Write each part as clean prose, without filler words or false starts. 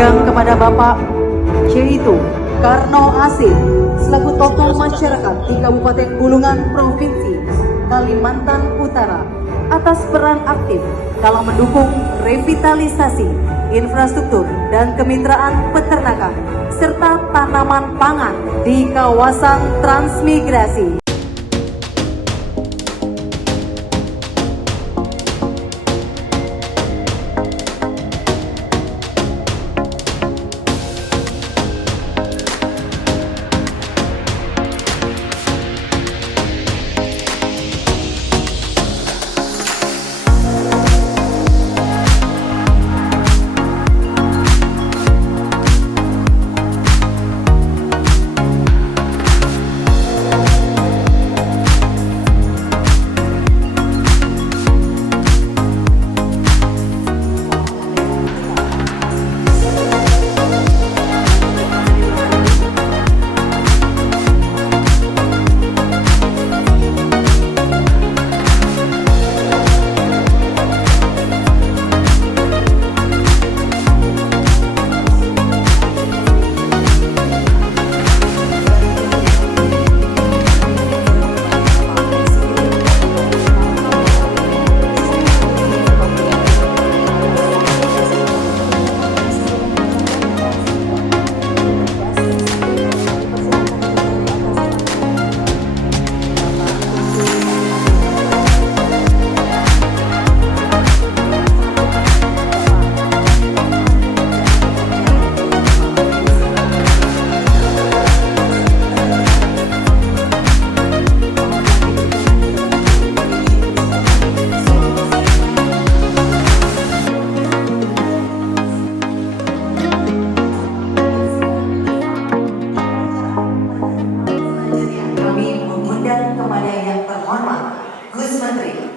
mengundang kepada Bapak Cito Karno Asih selaku tokoh masyarakat di Kabupaten Bulungan, Provinsi Kalimantan Utara atas peran aktif dalam mendukung revitalisasi infrastruktur dan kemitraan peternakan serta tanaman pangan di kawasan transmigrasi.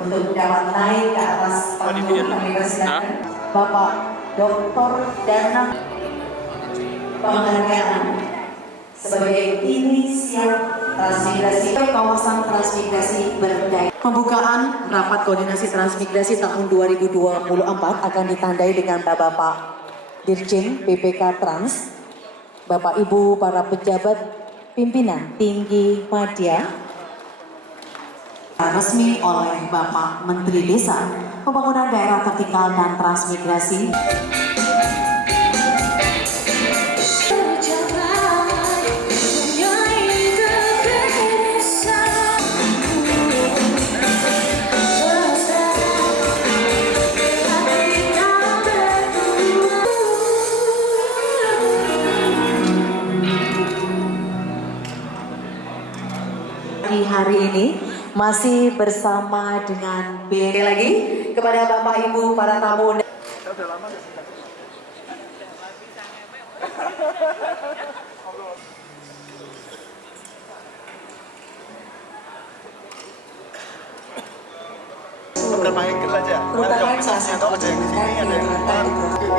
Untuk dapat naik ke atas panggung, kami persilakan Bapak Dr. Danang penghargaan sebagai inisial transmigrasi kawasan transmigrasi berdaya. Pembukaan rapat koordinasi transmigrasi tahun 2024 akan ditandai dengan Bapak Dirjen PPK Trans, Bapak Ibu para pejabat pimpinan tinggi media, resmi oleh Bapak Menteri Desa, Pembangunan Daerah Vertikal dan Transmigrasi. Di hari ini masih bersama dengan B lagi kepada Bapak Ibu para tamu. Berapa ekor aja? Merupakan salah satu kegiatan yang dilakukan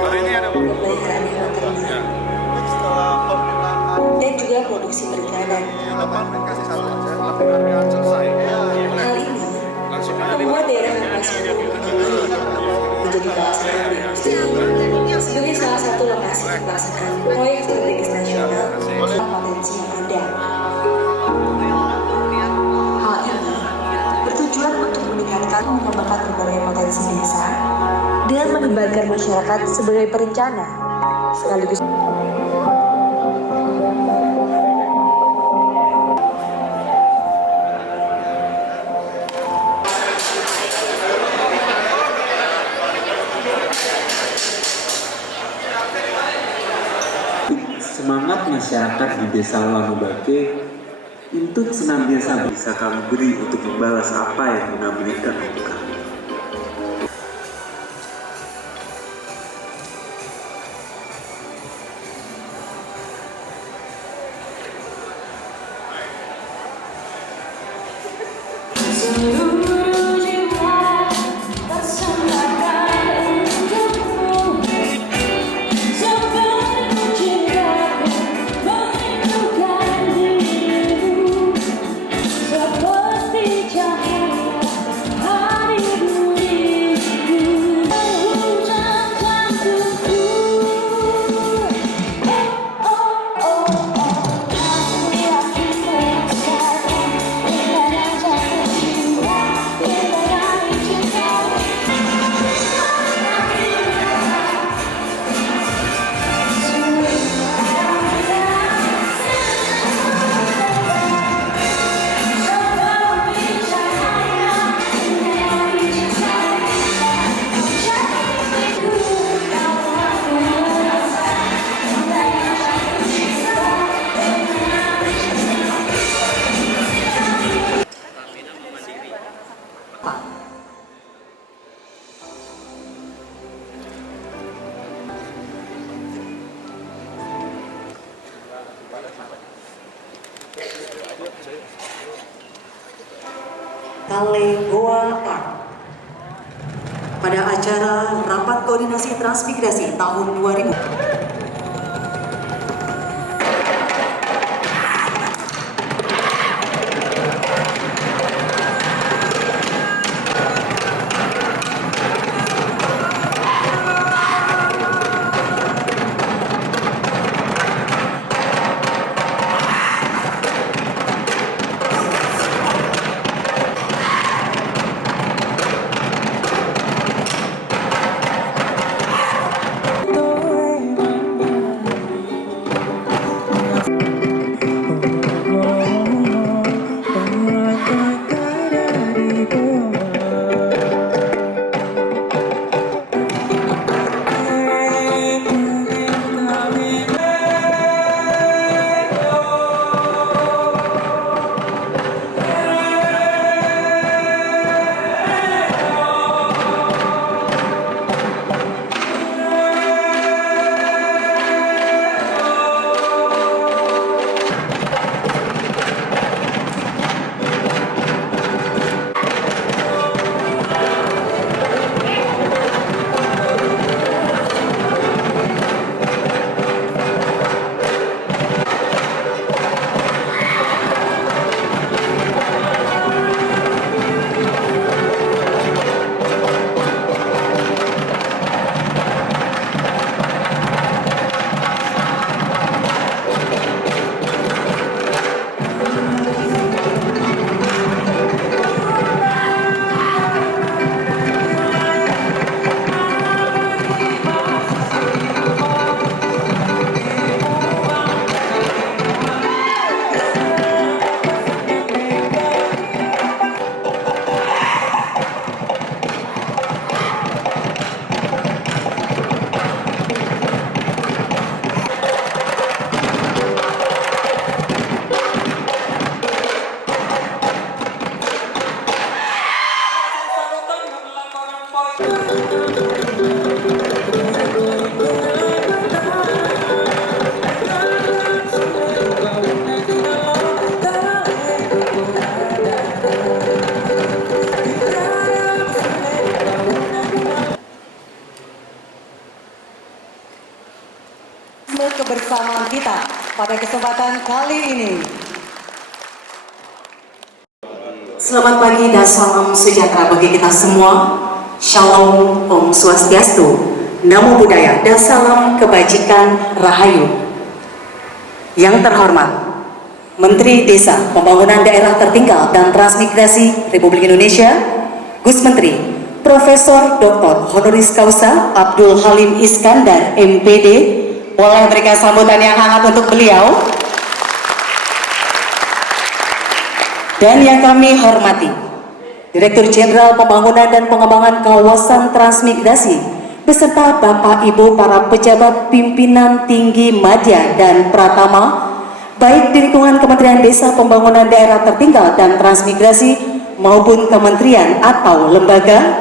Hari ini ada pemeliharaan hewan ternak dan juga produksi perikanan. kasih satu aja, laporannya selesai. Hal ini membuat daerah Kabupaten menjadi kawasan industri sebagai salah satu lokasi pelaksanaan proyek strategis nasional dengan potensi yang ada. Hal ini bertujuan untuk meningkatkan mengembangkan berbagai potensi desa dengan melibatkan masyarakat sebagai perencana sekaligus semangat masyarakat di Desa Wanubake untuk senantiasa bisa kami beri untuk membalas apa yang Bunda berikan untuk kami. Seperti cahaya hari Kale Goa Park pada acara Rapat Koordinasi Transmigrasi tahun 2000. Kebersamaan kita pada kesempatan kali ini. Selamat pagi dan salam sejahtera bagi kita semua. Shalom, Om Swastiastu, Namo Buddhaya, dan salam kebajikan Rahayu. Yang terhormat Menteri Desa, Pembangunan Daerah Tertinggal dan Transmigrasi Republik Indonesia, Gus Menteri Profesor Dr. Honoris Causa Abdul Halim Iskandar, MPD. Boleh berikan sambutan yang hangat untuk beliau. Dan yang kami hormati Direktur Jenderal Pembangunan dan Pengembangan Kawasan Transmigrasi beserta Bapak Ibu para pejabat pimpinan tinggi madya dan pratama baik di lingkungan Kementerian Desa, Pembangunan Daerah Tertinggal dan Transmigrasi maupun kementerian atau lembaga,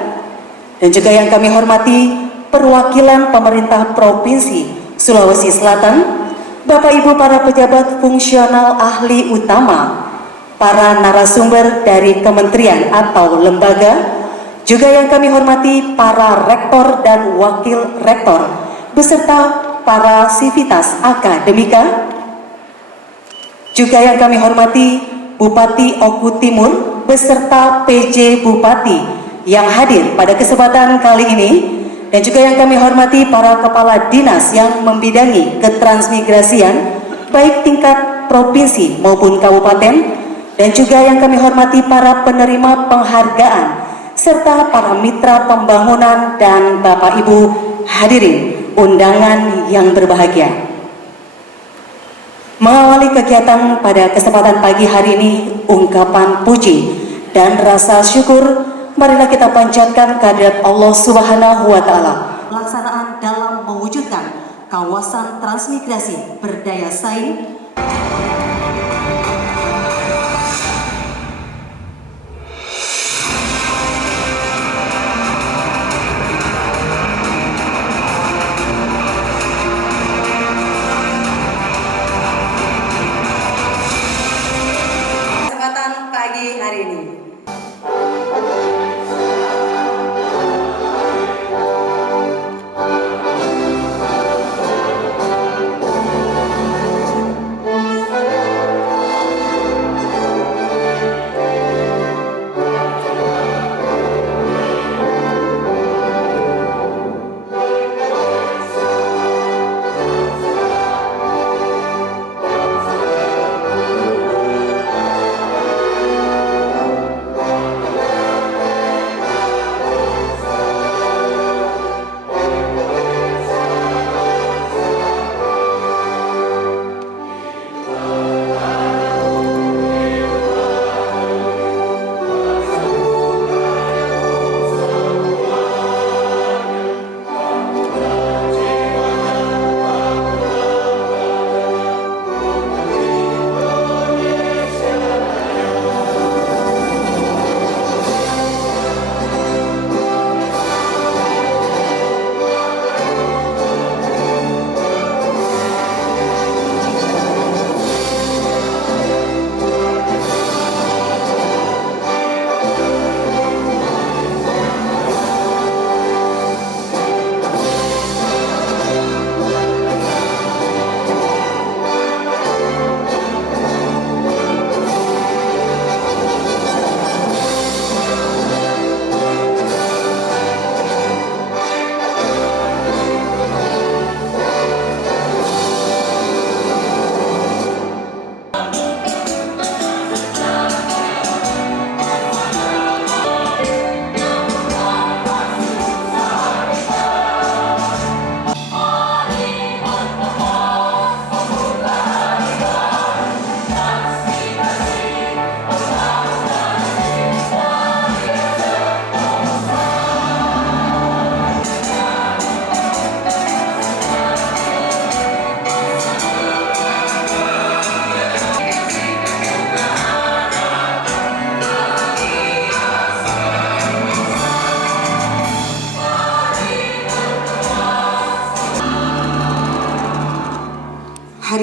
dan juga yang kami hormati perwakilan pemerintah Provinsi Sulawesi Selatan, Bapak Ibu para pejabat fungsional ahli utama, para narasumber dari kementerian atau lembaga, juga yang kami hormati para rektor dan wakil rektor, beserta para sivitas akademika, juga yang kami hormati Bupati Oku Timur beserta PJ Bupati yang hadir pada kesempatan kali ini, dan juga yang kami hormati para kepala dinas yang membidangi ketransmigrasian baik tingkat provinsi maupun kabupaten, dan juga yang kami hormati para penerima penghargaan serta para mitra pembangunan dan Bapak Ibu hadirin undangan yang berbahagia. Mengawali kegiatan pada kesempatan pagi hari ini, ungkapan puji dan rasa syukur marilah kita panjatkan kehadirat Allah Subhanahu wa Ta'ala. Pelaksanaan dalam mewujudkan kawasan transmigrasi berdaya saing. Kesempatan pagi hari ini.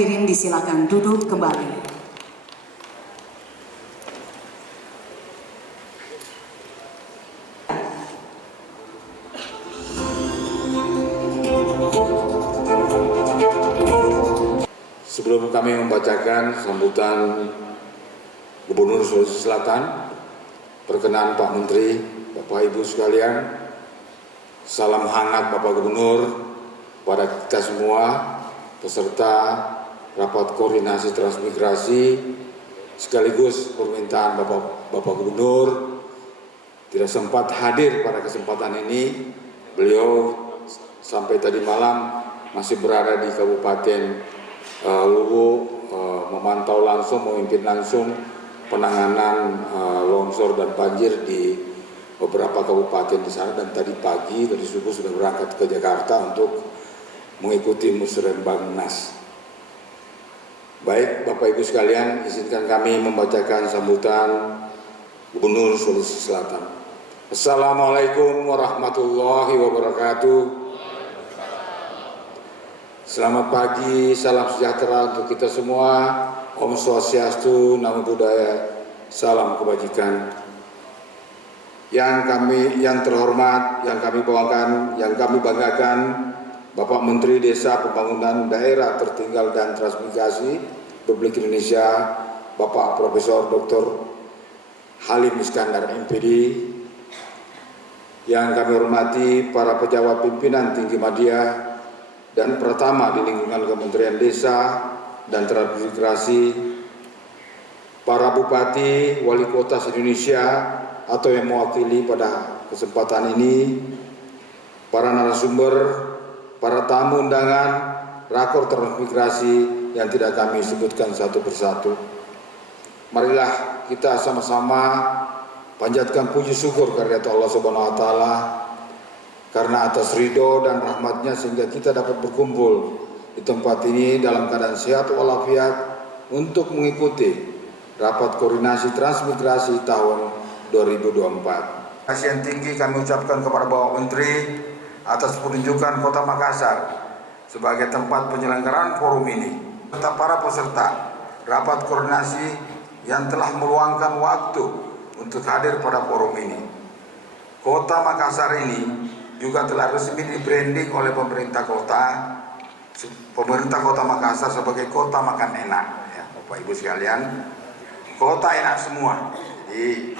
Hadirin disilakan duduk kembali. Sebelum kami membacakan sambutan Gubernur Sulawesi Selatan, perkenan Pak Menteri, Bapak Ibu sekalian, salam hangat Bapak Gubernur pada kita semua, peserta rapat koordinasi transmigrasi, sekaligus permintaan Bapak Gubernur tidak sempat hadir pada kesempatan ini. Beliau sampai tadi malam masih berada di Kabupaten Luwu, memantau langsung, memimpin langsung penanganan longsor dan banjir di beberapa kabupaten di sana, dan tadi pagi, tadi subuh sudah berangkat ke Jakarta untuk mengikuti Musrembang Nas. Baik, Bapak Ibu sekalian, izinkan kami membacakan sambutan Gubernur Sulawesi Selatan. Assalamualaikum warahmatullahi wabarakatuh. Selamat pagi, salam sejahtera untuk kita semua. Om Swastiastu, Namo Buddhaya, salam kebajikan. Yang terhormat, yang kami bawakan, yang kami banggakan, Bapak Menteri Desa Pembangunan Daerah Tertinggal dan Transmigrasi Republik Indonesia, Bapak Profesor Dr. Halim Iskandar MPD. Yang kami hormati para pejabat pimpinan tinggi media dan pertama di lingkungan Kementerian Desa dan Transmigrasi, para bupati, wali kota se-Indonesia atau yang mewakili pada kesempatan ini, para narasumber, para tamu undangan, rakor transmigrasi yang tidak kami sebutkan satu persatu. Marilah kita sama-sama panjatkan puji syukur kehadirat Allah Subhanahu wa taala karena atas ridho dan rahmatnya sehingga kita dapat berkumpul di tempat ini dalam keadaan sehat walafiat untuk mengikuti rapat koordinasi transmigrasi tahun 2024. Terima kasih yang tinggi kami ucapkan kepada Bapak Menteri atas penunjukan Kota Makassar sebagai tempat penyelenggaraan forum ini, serta para peserta rapat koordinasi yang telah meluangkan waktu untuk hadir pada forum ini. Kota Makassar ini juga telah resmi di-branding oleh pemerintah Kota Makassar sebagai kota makan enak, ya, Bapak Ibu sekalian. Kota enak semua, jadi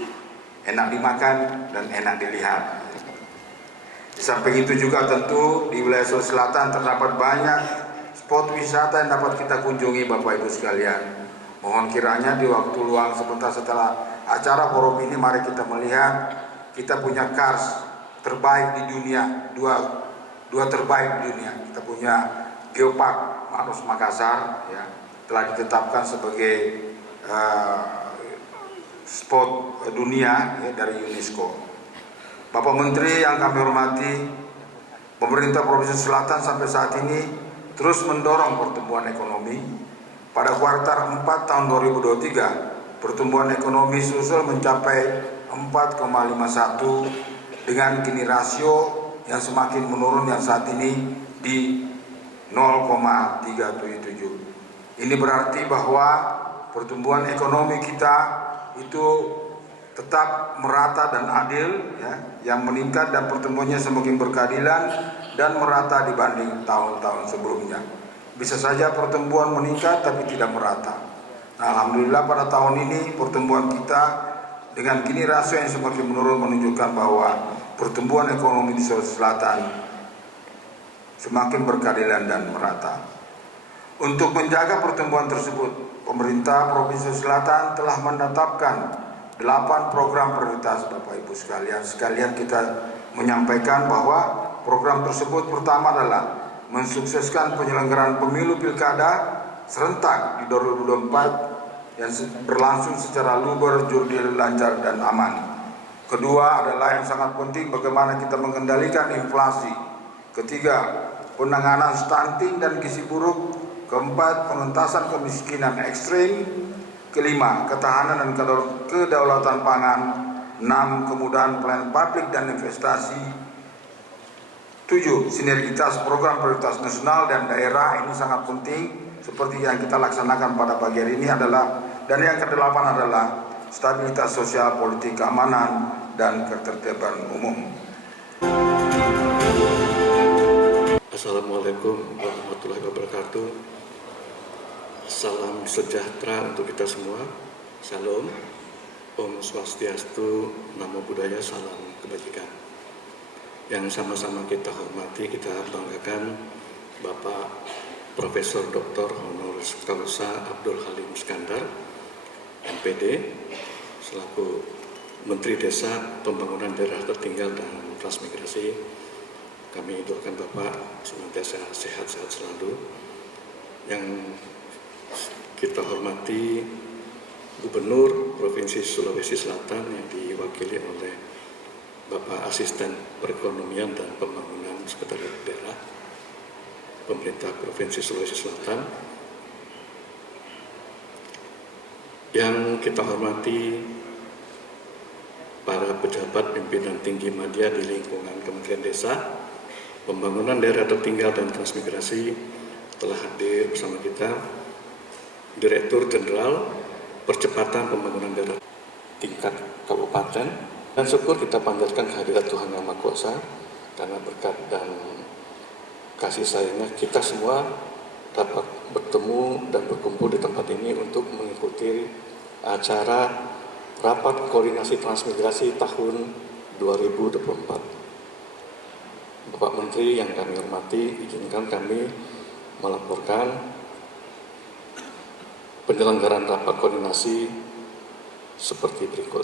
enak dimakan dan enak dilihat. Di samping itu juga tentu di wilayah Sulawesi Selatan terdapat banyak spot wisata yang dapat kita kunjungi, Bapak Ibu sekalian. Mohon kiranya di waktu luang sebentar setelah acara forum ini, mari kita melihat kita punya kars terbaik di dunia, dua terbaik di dunia. Kita punya Geopark Manus Makassar, ya, telah ditetapkan sebagai spot dunia, ya, dari UNESCO. Bapak Menteri yang kami hormati, pemerintah Provinsi Selatan sampai saat ini terus mendorong pertumbuhan ekonomi. Pada kuartal 4 tahun 2023, pertumbuhan ekonomi Sulsel mencapai 4,51 dengan gini rasio yang semakin menurun yang saat ini di 0,377. Ini berarti bahwa pertumbuhan ekonomi kita itu tetap merata dan adil, ya, yang meningkat dan pertumbuhannya semakin berkeadilan dan merata dibanding tahun-tahun sebelumnya. Bisa saja pertumbuhan meningkat tapi tidak merata. Nah, alhamdulillah pada tahun ini pertumbuhan kita dengan gini rasio yang semakin menurun menunjukkan bahwa pertumbuhan ekonomi di Sulawesi Selatan semakin berkeadilan dan merata. Untuk menjaga pertumbuhan tersebut, pemerintah Provinsi Selatan telah menetapkan 8 program prioritas, Bapak Ibu sekalian. Sekalian kita menyampaikan bahwa program tersebut pertama adalah mensukseskan penyelenggaraan pemilu pilkada serentak di 2024 yang berlangsung secara luber, jurdil, lancar, dan aman. Kedua adalah yang sangat penting bagaimana kita mengendalikan inflasi. Ketiga, penanganan stunting dan gizi buruk. Keempat, penuntasan kemiskinan ekstrim. Kelima, ketahanan dan kedaulatan pangan. 6, kemudahan pelayanan publik dan investasi. 7, sinergitas program prioritas nasional dan daerah, ini sangat penting. seperti yang kita laksanakan pada pagi hari ini adalah, dan yang kedelapan adalah stabilitas sosial, politik, keamanan, dan ketertiban umum. Assalamualaikum warahmatullahi wabarakatuh. Salam sejahtera untuk kita semua. Shalom. Om Swastiastu, Namo Buddhaya, salam kebajikan. Yang sama-sama kita hormati, kita banggakan Bapak Profesor Dr. Honoris Causa Abdul Halim Iskandar, MPD, selaku Menteri Desa, Pembangunan Daerah Tertinggal dan Transmigrasi. Kami doakan Bapak senantiasa sehat-sehat selalu. Yang kita hormati Gubernur Provinsi Sulawesi Selatan yang diwakili oleh Bapak Asisten Perekonomian dan Pembangunan Sekretariat Daerah Pemerintah Provinsi Sulawesi Selatan. Yang kita hormati para pejabat pimpinan tinggi media di lingkungan Kementerian Desa, Pembangunan Daerah Tertinggal dan Transmigrasi, telah hadir bersama kita Direktur Jenderal Percepatan Pembangunan Daerah tingkat kabupaten, dan syukur kita panjatkan kehadirat Tuhan Yang Maha Kuasa, karena berkat dan kasih sayangnya kita semua dapat bertemu dan berkumpul di tempat ini untuk mengikuti acara Rapat Koordinasi Transmigrasi tahun 2024. Bapak Menteri yang kami hormati, izinkan kami melaporkan penyelenggaraan rapat koordinasi seperti berikut.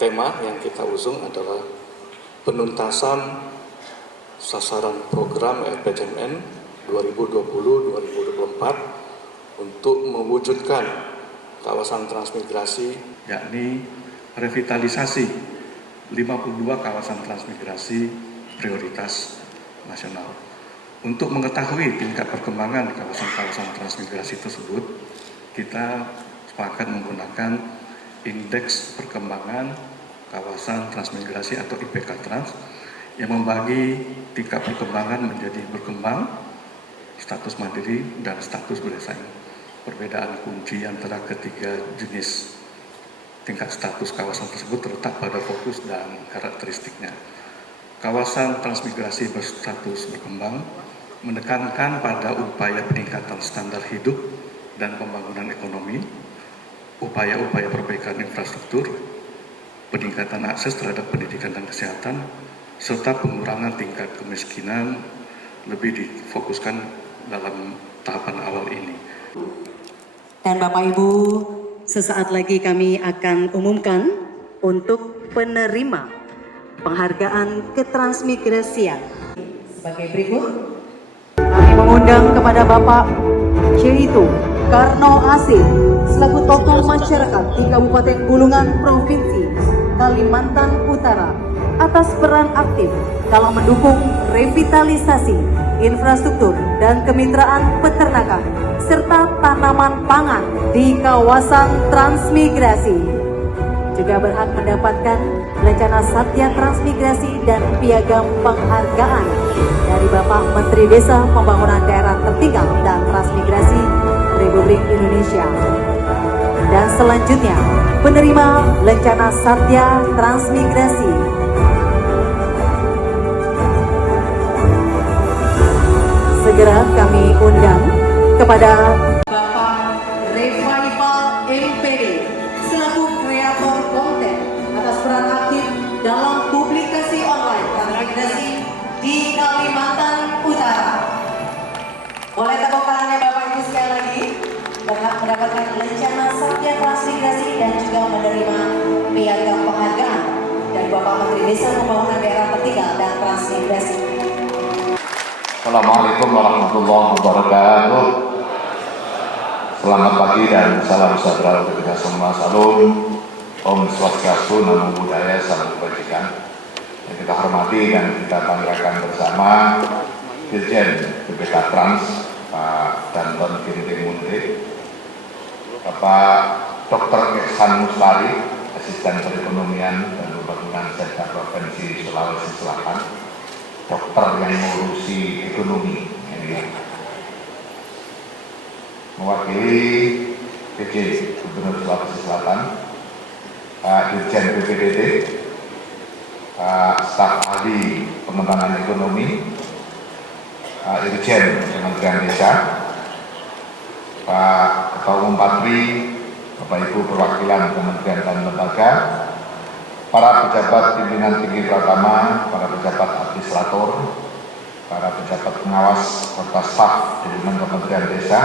Tema yang kita usung adalah penuntasan sasaran program RPJMN 2020-2024 untuk mewujudkan kawasan transmigrasi, yakni revitalisasi 52 kawasan transmigrasi prioritas nasional. Untuk mengetahui tingkat perkembangan kawasan-kawasan transmigrasi tersebut, kita sepakat menggunakan indeks perkembangan kawasan transmigrasi atau IPK Trans yang membagi tingkat perkembangan menjadi berkembang, status mandiri, dan status bersaing. Perbedaan kunci antara ketiga jenis tingkat status kawasan tersebut terletak pada fokus dan karakteristiknya. Kawasan transmigrasi berstatus berkembang menekankan pada upaya peningkatan standar hidup dan pembangunan ekonomi, upaya-upaya perbaikan infrastruktur, peningkatan akses terhadap pendidikan dan kesehatan, serta pengurangan tingkat kemiskinan lebih difokuskan dalam tahapan awal ini. Dan Bapak Ibu, sesaat lagi kami akan umumkan untuk penerima penghargaan ketransmigrasian sebagai berikut. Kami mengundang kepada Bapak Ceyito Karno Asih selaku tokoh masyarakat di Kabupaten Bulungan, Provinsi Kalimantan Utara atas peran aktif dalam mendukung revitalisasi infrastruktur dan kemitraan peternakan serta tanaman pangan di kawasan transmigrasi. Juga berhak mendapatkan Lencana Satya Transmigrasi dan Piagam Penghargaan dari Bapak Menteri Desa, Pembangunan Daerah Tertinggal dan Transmigrasi Republik Indonesia. Dan selanjutnya, penerima Lencana Satya Transmigrasi segera kami undang kepada Bapak Revival MPD selaku kreator konten atas peran aktif dalam publikasi online transmigrasi di Kalimantan Utara. Boleh tepuk tangannya Bapak Ibu sekali lagi, berhak mendapatkan Lencana Satya Transmigrasi dan juga menerima piagam penghargaan dari Bapak Menteri Desa, Pembangunan Daerah Tertinggal dan Transmigrasi. Assalamualaikum warahmatullahi wabarakatuh. Selamat pagi dan salam sejahtera untuk kita semua. Salam Om Swastiastu, Namo Buddhaya, salam kebajikan. Yang kita hormati dan kita banggakan bersama Dirjen PPK Trans, Pak Danton Ginting Munti, Bapak Dr. Ehsan Mustari, Asisten Perekonomian dan Pembangunan Daerah Provinsi Sulawesi Selatan, dokter yang mengurusi ekonomi, mewakili PJ Gubernur Sulawesi Selatan, Pak Dirjen BPDT, Pak Staf Ahli Pengembangan Ekonomi, Pak Dirjen Kementerian Desa, Pak Ketua Umum Patri, Bapak Ibu perwakilan Kementerian dan Lembaga, para pejabat pimpinan tinggi Pratama, para pejabat administrator, para pejabat pengawas serta staf di Kementerian Desa,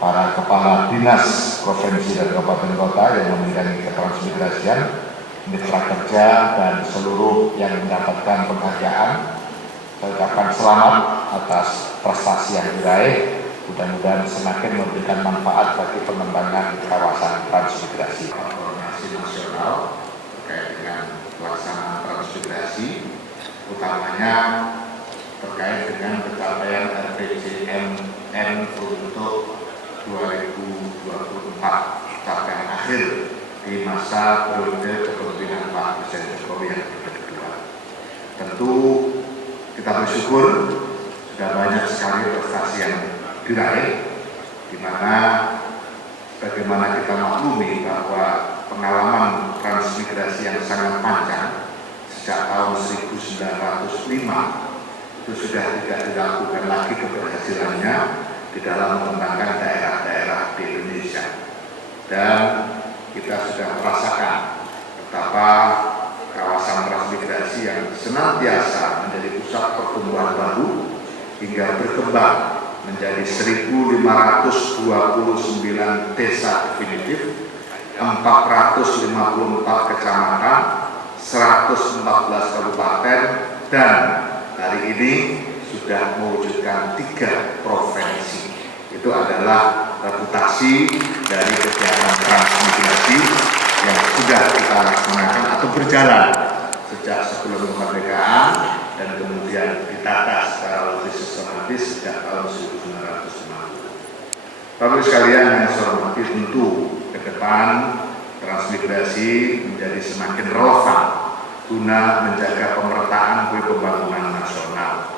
para kepala dinas provinsi dan kabupaten kota yang memiliki ketransmigrasian, mitra kerja dan seluruh yang mendapatkan penghargaan. Saya ucapkan selamat atas prestasi yang diraih. Mudah-mudahan semakin memberikan manfaat bagi pengembangan kawasan transmigrasi. Koordinasi nasional terkait dengan pelaksanaan transmigrasi, utamanya terkait dengan pencapaian RPJMN untuk 2024, capaian akhir di masa periode kepemimpinan Pak Presiden Jokowi yang kedua. Tentu kita bersyukur sudah banyak sekali prestasi yang diraih, di mana bagaimana kita maklumi bahwa pengalaman transmigrasi yang sangat panjang sejak tahun 1905 itu sudah tidak dilakukan lagi keberhasilannya di dalam mengembangkan daerah-daerah di Indonesia, dan kita sudah merasakan betapa kawasan transmigrasi yang senantiasa menjadi pusat pertumbuhan baru hingga berkembang menjadi 1.529 desa definitif, 454 kecamatan, 114 kabupaten, dan hari ini sudah mewujudkan 3 provinsi. Itu adalah reputasi dari kegiatan transmigrasi yang sudah kita laksanakan atau berjalan sejak sebelum kemerdekaan dan kemudian ditata secara lebih sistematis sejak tahun 1950. Bapak sekalian yang saya hormati, tentu ke depan transmigrasi menjadi semakin relevan guna menjaga pemerataan pembangunan nasional.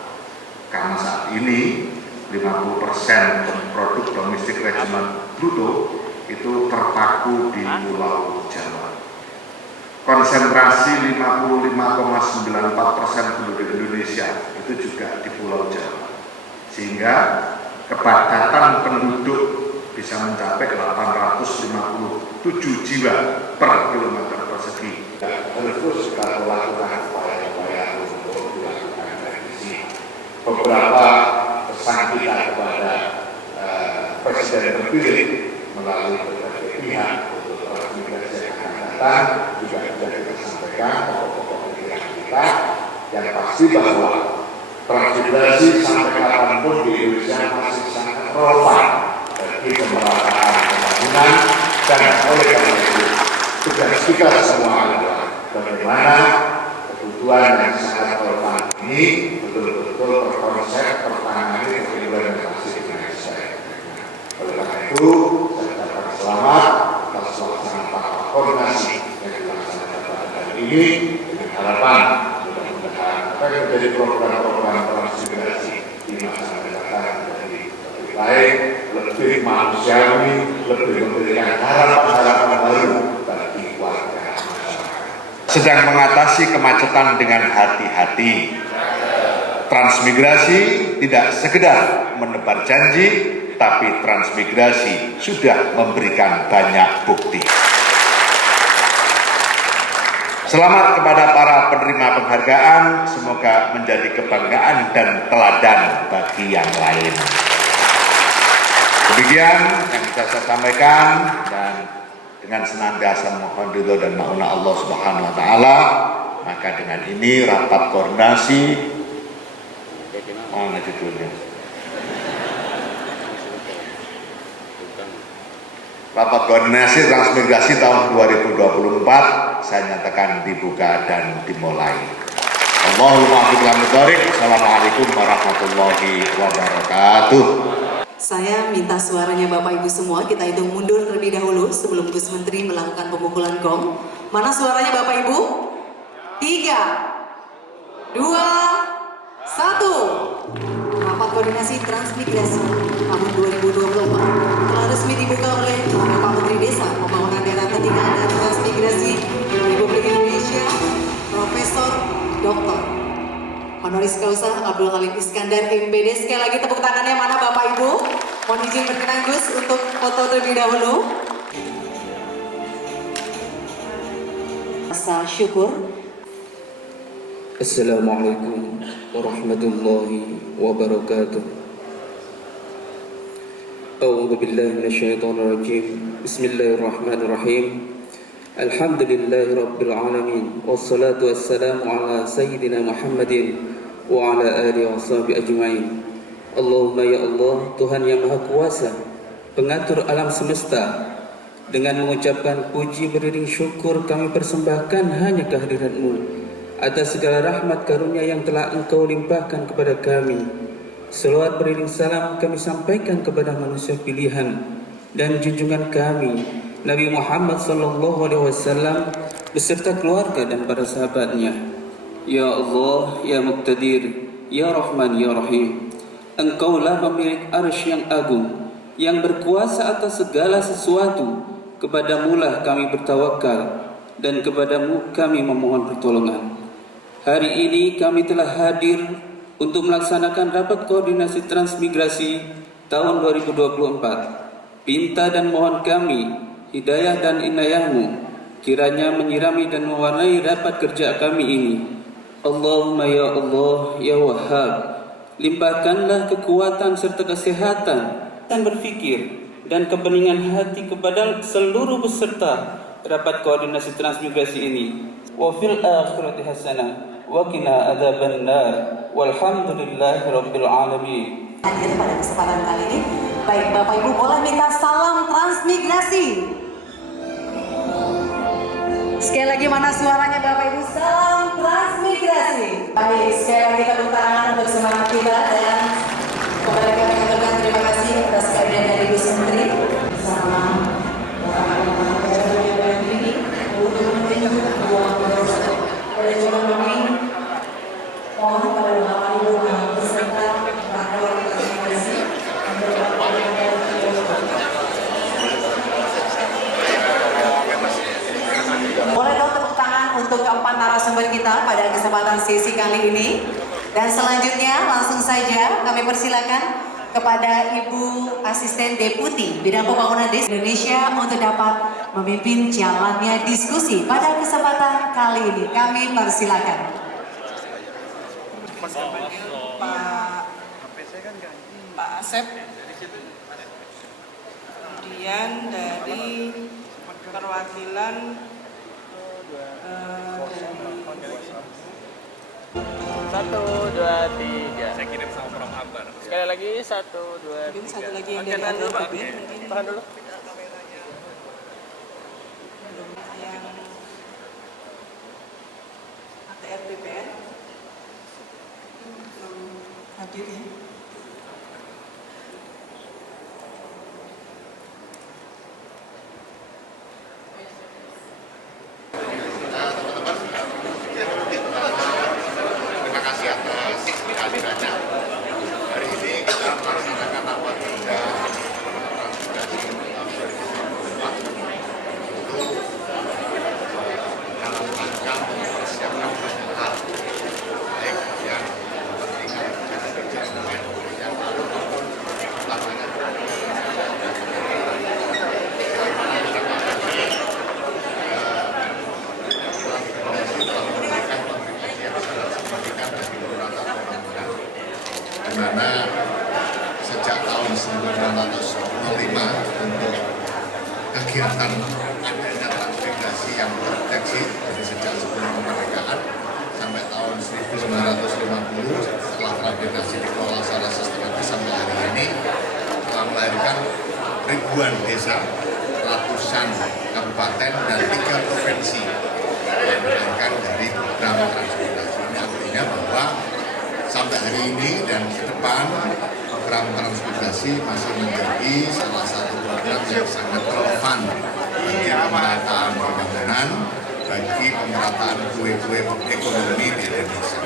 Karena saat ini 50% produk domestik regional bruto itu terpaku di Pulau Jawa. Konsentrasi 55,94% penduduk Indonesia itu juga di Pulau Jawa, sehingga kepadatan penduduk bisa mencapai 857 jiwa per kilometer persegi. Terus kita lakukan upaya-upaya untuk dilakukan revisi. Beberapa pesan kita kepada Presiden terpilih melalui berbagai pihak untuk transmigrasi yang akan datang juga sudah kita sampaikan pokok-pokok pikiran kita, yang pasti bahwa transmigrasi sampai kapanpun di Indonesia masih sangat relevan bagi pemerataan pembangunan, dan oleh karena itu tugas kita semua adalah bagaimana kebutuhan yang sangat relevan ini betul-betul terkonsep, tertangani, terimplementasi dengan baik. Oleh karena itu, saya ucapkan selamat atas pelaksanaan tahap koordinasi yang dilaksanakan pada hari ini, dengan harapan mudah-mudahan apa yang menjadi program-program transmigrasi di masa mendatang menjadi lebih baik, lebih manusiawi, lebih memberikan harapan-harapan baru bagi warga masyarakat. Sedang mengatasi kemacetan dengan hati-hati. Transmigrasi tidak sekedar menebar janji, tapi transmigrasi sudah memberikan banyak bukti. Selamat kepada para penerima penghargaan, semoga menjadi kebanggaan dan teladan bagi yang lain. Demikian yang bisa saya sampaikan, dan dengan senantiasa mohon ridho dan mauna Allah Subhanahu wa taala, maka dengan ini rapat koordinasi, mana judulnya? Rapat koordinasi transmigrasi tahun 2024 saya nyatakan dibuka dan dimulai. Allahumma Assalamualaikum warahmatullahi wabarakatuh. Saya minta suaranya Bapak Ibu semua, kita hitung mundur terlebih dahulu sebelum Gus Menteri melakukan pemukulan gong. Mana suaranya Bapak Ibu? 3, 2, 1. Rapat koordinasi transmigrasi tahun 2024. Honoris Causa Abdul Halim Iskandar MPD. Sekali lagi tepuk tangannya mana Bapak Ibu? Mohon izin berkenan Gus untuk foto terlebih dahulu. Rasa syukur. Assalamualaikum warahmatullahi wabarakatuh. A'udzu billahi minasyaitonir rajim. Bismillahirrahmanirrahim. Alhamdulillahi rabbil alamin. Wassalatu wassalamu ala sayyidina Muhammadin wa ala alihi washabihi ajmain. Allahumma ya Allah, Tuhan yang Maha Kuasa, pengatur alam semesta, dengan mengucapkan puji beriring syukur kami persembahkan hanya kehadiran-Mu atas segala rahmat karunia yang telah Engkau limpahkan kepada kami. Selawat beriring salam kami sampaikan kepada manusia pilihan dan junjungan kami Nabi Muhammad SAW beserta keluarga dan para sahabatnya. Ya Allah, Ya Muqtadir, Ya Rahman, Ya Rahim, Engkaulah pemilik arsy yang agung, yang berkuasa atas segala sesuatu. Kepadamulah kami bertawakal dan kepadamu kami memohon pertolongan. Hari ini kami telah hadir untuk melaksanakan rapat koordinasi transmigrasi tahun 2024. Pinta dan mohon kami, hidayah dan inayahmu kiranya menyirami dan mewarnai rapat kerja kami ini. Allahumma ya Allah, ya Wahhab, limpahkanlah kekuatan serta kesehatan dan berfikir dan kebeningan hati kepada seluruh peserta rapat koordinasi transmigrasi ini. Wa fil akhirati hasanah wa qina adzabannar. Walhamdulillahi rabbil alamin. Hadir pada kesempatan kali ini. Baik Bapak Ibu, boleh minta salam transmigrasi. Sekali lagi mana suaranya Bapak Ibu? Salam transmigrasi. Baik, sekali lagi tepuk tangan untuk semangat kita dan kepada kami ucapkan terima kasih atas kehadiran dari Gus Menteri bersama orang-orang pejabat yang ini untuk menunjukkan ruang berusaha pada zaman kami. Mohon kepada Bapak Ibu beserta rakor transmigrasi boleh dong tepuk tangan untuk keempat narasumber kita pada kesempatan sesi kali ini. Dan selanjutnya langsung saja kami persilakan kepada Ibu Asisten Deputi Bidang Pembangunan Desa Indonesia untuk dapat memimpin jalannya diskusi pada kesempatan kali ini. Kami persilakan. Pak Asep, kemudian dari perwakilan Satu, dua, tiga. Saya kirim sama Prof. Akbar. Sekali lagi, satu, dua, mungkin tiga. satu lagi yang Oke, dari tahan dulu, Pak. APBN mungkin Tahan dulu. yang ATR BPN belum hadir ya. Terima kasih atas kehadirannya. Hari ini kita melaksanakan rapat kerja transmigrasi tahun 2024 untuk dalam rangka mempersiapkan banyak hal, baik yang kepentingan kerja yang baru maupun pelaksanaan. Di mana sejak tahun 1905 untuk kegiatan adanya transmigrasi yang terdeteksi dari sejak sebelum kemerdekaan sampai tahun 1950 setelah transmigrasi dikelola secara sistematis sampai hari ini telah melahirkan ribuan desa, ratusan kabupaten dan 3 provinsi yang melahirkan dari program transmigrasi. Ini artinya bahwa sampai hari ini dan ke depan program transmigrasi masih menjadi salah satu program yang sangat relevan bagi pemerataan pembangunan, bagi pemerataan kue-kue ekonomi di Indonesia.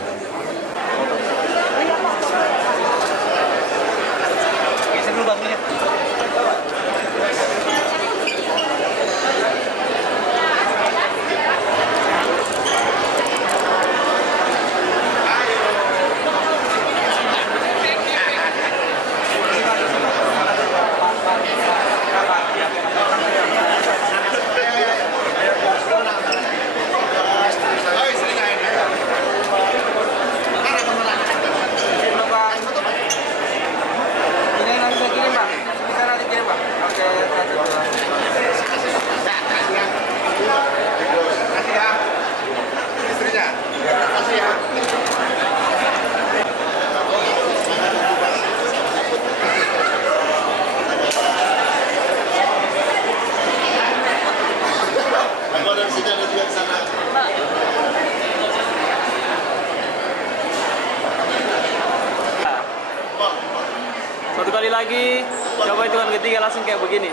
lagi. Coba hitungan ketiga langsung kayak begini.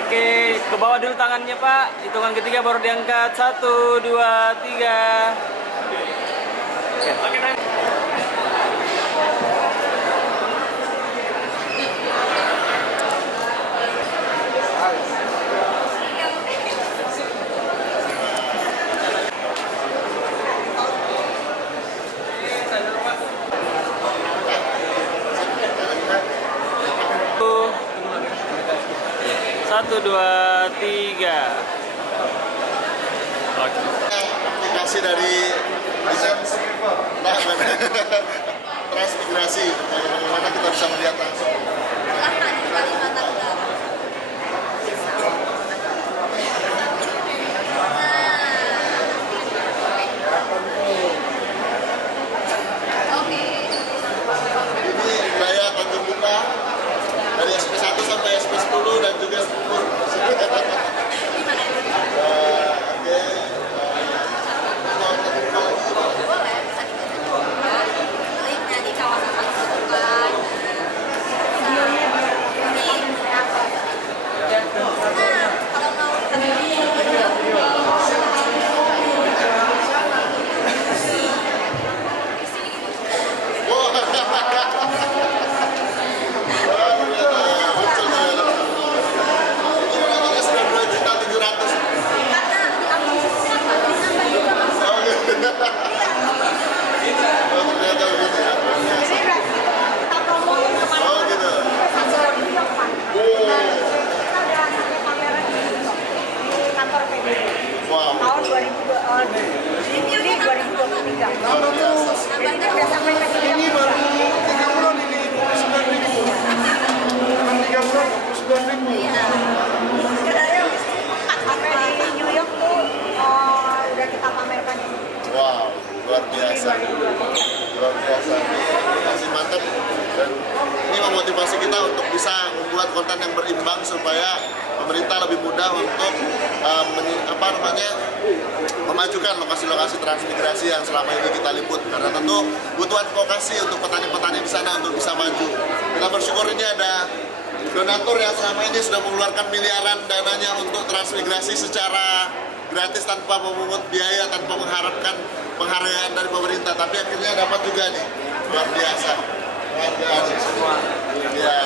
Oke, ke bawah dulu tangannya Pak. Hitungan ketiga baru diangkat. 1, 2, 3. Oke. Satu, dua, tiga. Aplikasi dari transmigrasi, bagaimana kita bisa melihat langsung. Ini wilayah Tanjung Bunga dari SP1 sampai SP10 dan juga 10. Wow, luar biasa, masih mantap, dan ini memotivasi kita untuk bisa membuat konten yang berimbang supaya pemerintah lebih mudah untuk memajukan lokasi-lokasi transmigrasi yang selama ini kita liput, karena tentu butuh advokasi untuk petani-petani di sana untuk bisa maju. Kita bersyukur ini ada donatur yang selama ini sudah mengeluarkan miliaran dananya untuk transmigrasi secara gratis tanpa memungut biaya, tanpa mengharapkan penghargaan dari pemerintah, tapi akhirnya dapat juga nih, luar biasa. Semua. Ya.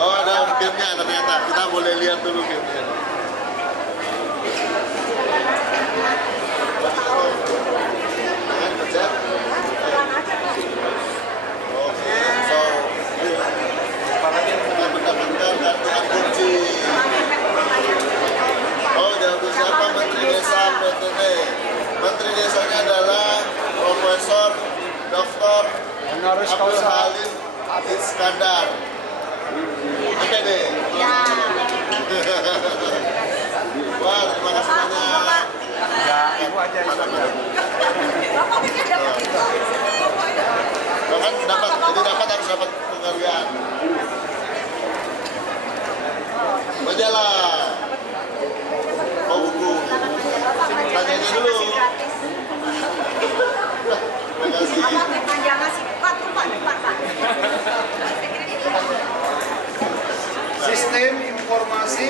Oh, ada gamenya ternyata. Kita boleh lihat dulu gamenya. Oke, so kita mendapatkan kartu kunci. Oh, jawab siapa? Menteri Desa PTT. Menteri Desanya adalah Profesor Dr. Abdul Halim Iskandar. MPD. Wah, terima kasih banyak. Ya, ibu aja. Bahkan dapat harus dapat penghargaan. Majalah. Oh, buku. Tanyanya dulu. Terima kasih. Sistem informasi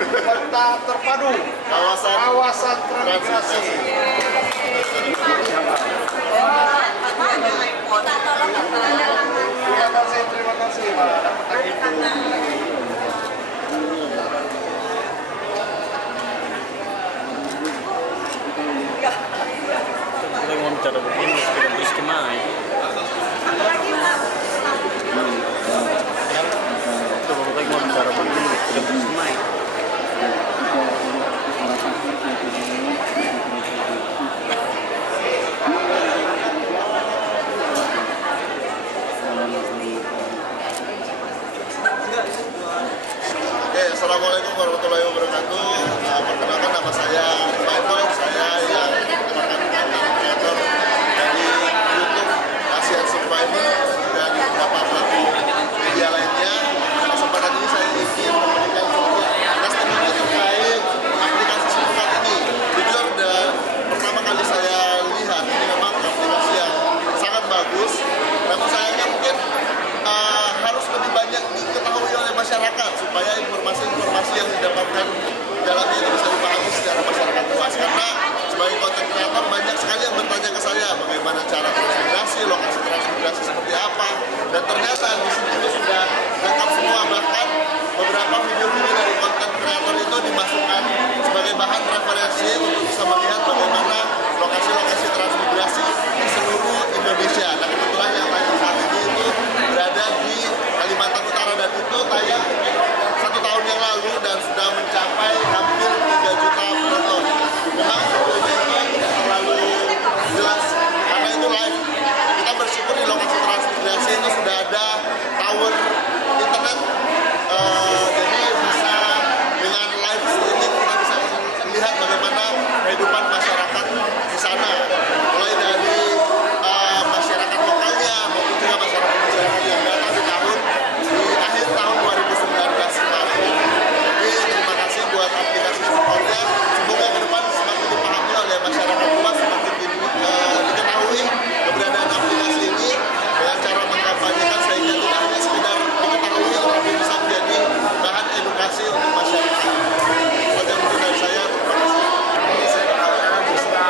peta terpadu Kawasan transmigrasi. Terima kasih Pak. Dapat lagi. Kita mau bicara begini, sepeda bus kemana? Tuh, kita mau bicara begini, sepeda bus kemana? Oke, assalamualaikum warahmatullahi wabarakatuh. Perkenalkan nama saya Michael, saya yang merupakan kreator dari YouTube ASEAN Survivor dan beberapa platform media lainnya. Kesempatan ini saya ingin memberikan testimoni terkait aplikasi Simpukat ini. Jujur, pertama kali saya lihat ini memang aplikasi yang sangat lokasi yang didapatkan dalamnya itu bisa dipahami secara masyarakat luas. Karena sebagai konten kreator banyak sekali yang bertanya ke saya bagaimana cara transmigrasi, lokasi transmigrasi seperti apa, dan ternyata di sini itu sudah lengkap semua. Bahkan beberapa video-video dari konten kreator itu dimasukkan sebagai bahan referensi untuk bisa melihat bagaimana lokasi-lokasi transmigrasi di seluruh Indonesia. Nah, kebetulan yang tayang saat ini itu berada di Kalimantan Utara, dan itu tayang 1 tahun yang lalu dan sudah mencapai hampir 3 juta penonton. Memang videonya itu tidak terlalu jelas karena itu live. Kita bersyukur di lokasi transmigrasi itu sudah ada tower internet, jadi bisa dengan live streaming kita bisa melihat bagaimana kehidupan masyarakat di sana, mulai dari masyarakat lokalnya maupun juga masyarakat yang datang di akhir tahun 2019 kemarin. Jadi terima kasih buat aplikasi supportnya. Semoga ke depan semakin dipahami oleh masyarakat luas, semakin diketahui keberadaan aplikasi ini dengan cara mengkampanyekan sehingga tidak hanya sekedar diketahui, tetapi bisa menjadi bahan edukasi untuk masyarakat. Saja mungkin dari saya. Ini saya harapkan bisa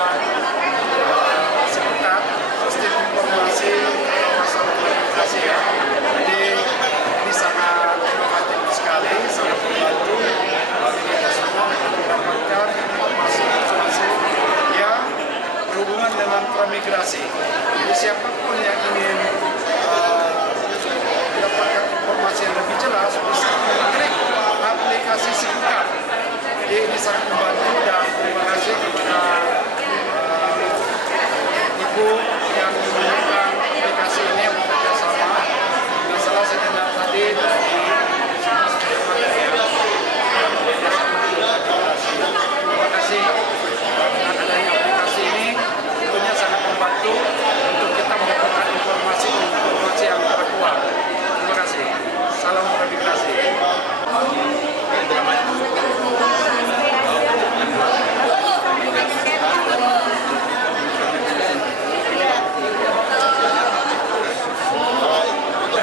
sepekat sistem informasi masalah komunikasi ya. Jadi ini sangat inovatif sekali, sangat membantu bagi kita semua untuk mendapatkan informasi-informasi yang berhubungan dengan transmigrasi. Jadi siapapun yang ingin mendapatkan informasi yang lebih jelas bisa mengklik aplikasi Sepekat. Jadi ini sangat membantu, dan terima kasih kepada Ibu yang menggunakan aplikasi ini yang bekerja sama. Dan salah satunya tadi dari terima kasih dengan adanya aplikasi ini, tentunya sangat membantu untuk kita mendapatkan informasi yang akurat. Terima kasih. Salam transmigrasi.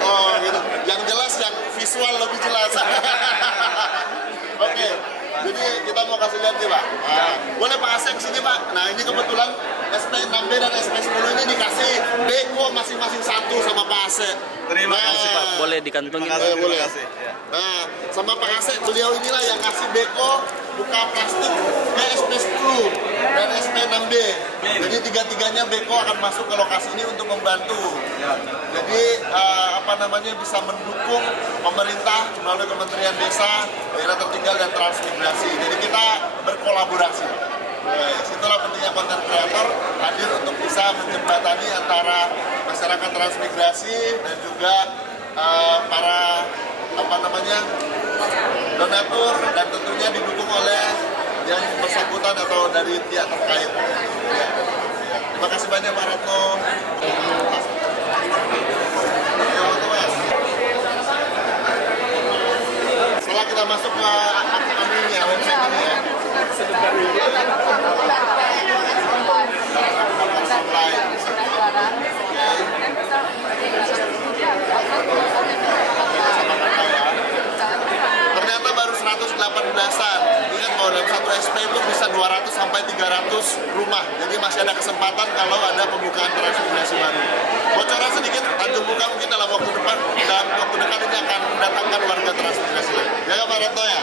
Oh gitu. Yang jelas, yang visual lebih jelas. Oke, jadi kita mau kasih lihat nih Pak. Boleh Pak Asep sini Pak. Nah ini kebetulan SP6B dan SP10 ini dikasih beko masing-masing satu sama Pak Asep. Terima kasih Pak, boleh dikantongin. Boleh. Nah, sama Pak Asep, beliau inilah yang kasih beko buka plastik ke SP10 dan SP6B. Jadi tiga-tiganya beko akan masuk ke lokasi ini untuk membantu. Jadi bisa mendukung pemerintah melalui Kementerian Desa, Daerah Tertinggal dan Transmigrasi. Jadi kita berkolaborasi. Itulah pentingnya konten kreator hadir untuk bisa menjembatani antara masyarakat transmigrasi dan juga para donatur, dan tentunya didukung oleh yang bersangkutan atau dari pihak terkait. Ya. Terima kasih banyak Pak Ratno. Setelah kita masuk ke adminnya, website ini ya. Ternyata baru 118-an. Ingat bahwa dalam satu SP itu bisa 200 sampai 300 rumah. Jadi masih ada kesempatan kalau ada pembukaan transmigrasi baru. Bocoran sedikit, Tanjung Muka mungkin dalam waktu depan dan waktu dekat ini akan mendatangkan warga transmigrasi lagi. Ya Pak Retno ya?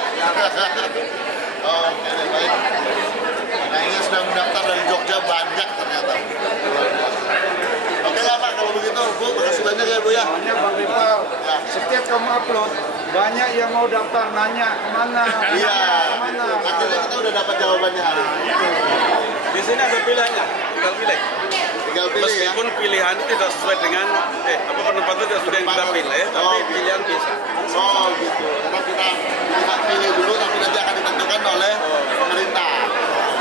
Oke, baik. Nah ini sudah mendaftar dari Jogja banyak ternyata. Oke lah Pak, kalau begitu Bu, makasih banyak ya Bu ya. Banyak Bang Ripal, setiap kamu upload, banyak yang mau daftar, nanya kemana, Iya, akhirnya kita udah dapat jawabannya hari ini. Di sini ada pilihannya, tinggal pilih. Tinggal pilih ya. Meskipun pilihan itu tidak sesuai dengan penempatan itu tidak sesuai yang kita pilih, tapi pilihan bisa. Oh gitu. Karena kita pilih dulu, tapi nanti akan ditentukan oleh pemerintah.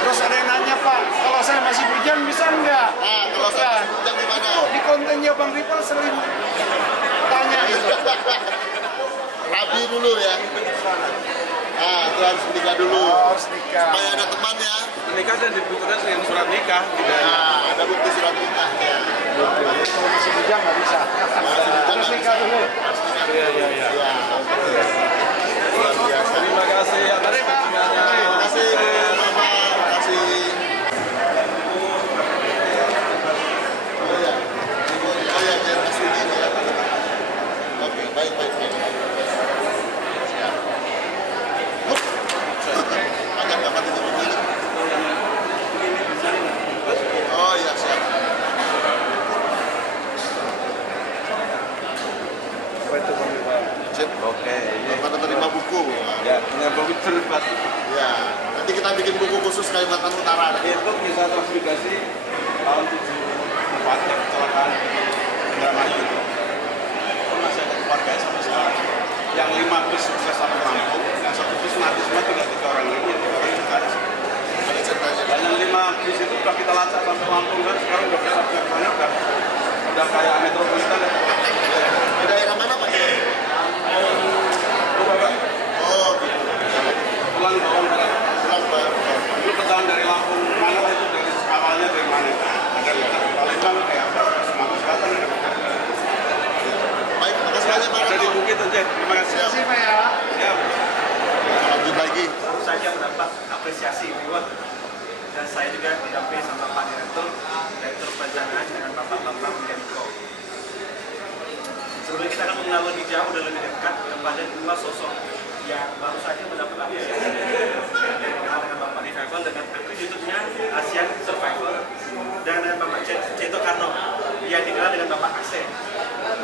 Terus ada yang nanya Pak, kalau saya masih bujang bisa nggak? Nah, kalau saya masih bujang gimana? Di kontennya Bang Ripal sering tanya gitu. Rabi dulu ya. Nah, itu harus nikah dulu. Harus nikah. Supaya ada teman ya. Menikah dan dibutuhkan dengan surat nikah. Nah, ada bukti surat nikah ya. Kalau masih bujang nggak bisa. Harus nikah dulu. Iya. Luar biasa. Terima kasih. Cep. Oke. Bapak terima buku. Ya, punya buku terlibat. Ya, nanti kita bikin buku khusus Kalimantan Utara. Itu bisa transmigrasi tahun 74 yang kecelakaan Indramayu itu. Masih ada keluarganya sampai sekarang. Yang 5 bis sukses sampai Lampung, yang 1 bis mati semua, tinggal 3 orang lagi, yang 3 orang juga ada. Ada ceritanya. Dan yang 5 bis itu sudah kita lacak sampai Lampung kan, sekarang udah bisa ke sana, udah kayak metropolitan ya. Di daerah mana Pak? Lupa Pak? Oh, gitu. Pulang bawang Pak. Pulang Pak. Dulu perjalanan dari Lampung mana itu, dari awalnya dari mana? Ada Palembang kayak apa? Sumatera Selatan ada. Baik, makasih banyak Pak. Ada di Bukit aja. Terima kasih. Siap. Pak ya. Siap. Lanjut lagi. Baru saja mendapat apresiasi reward dan saya juga didampingi sama Pak Direktur Perencanaan dengan Bapak Bambang Menko. Sebelum kita akan mengenal lebih jauh dan lebih dekat kepada 2 sosok yang baru saja mendapat apresiasi dengan Bapak Revival dengan akun YouTube-nya Asian Survivor dan dengan Bapak Ceto Karno yang dikenal dengan Bapak Aceh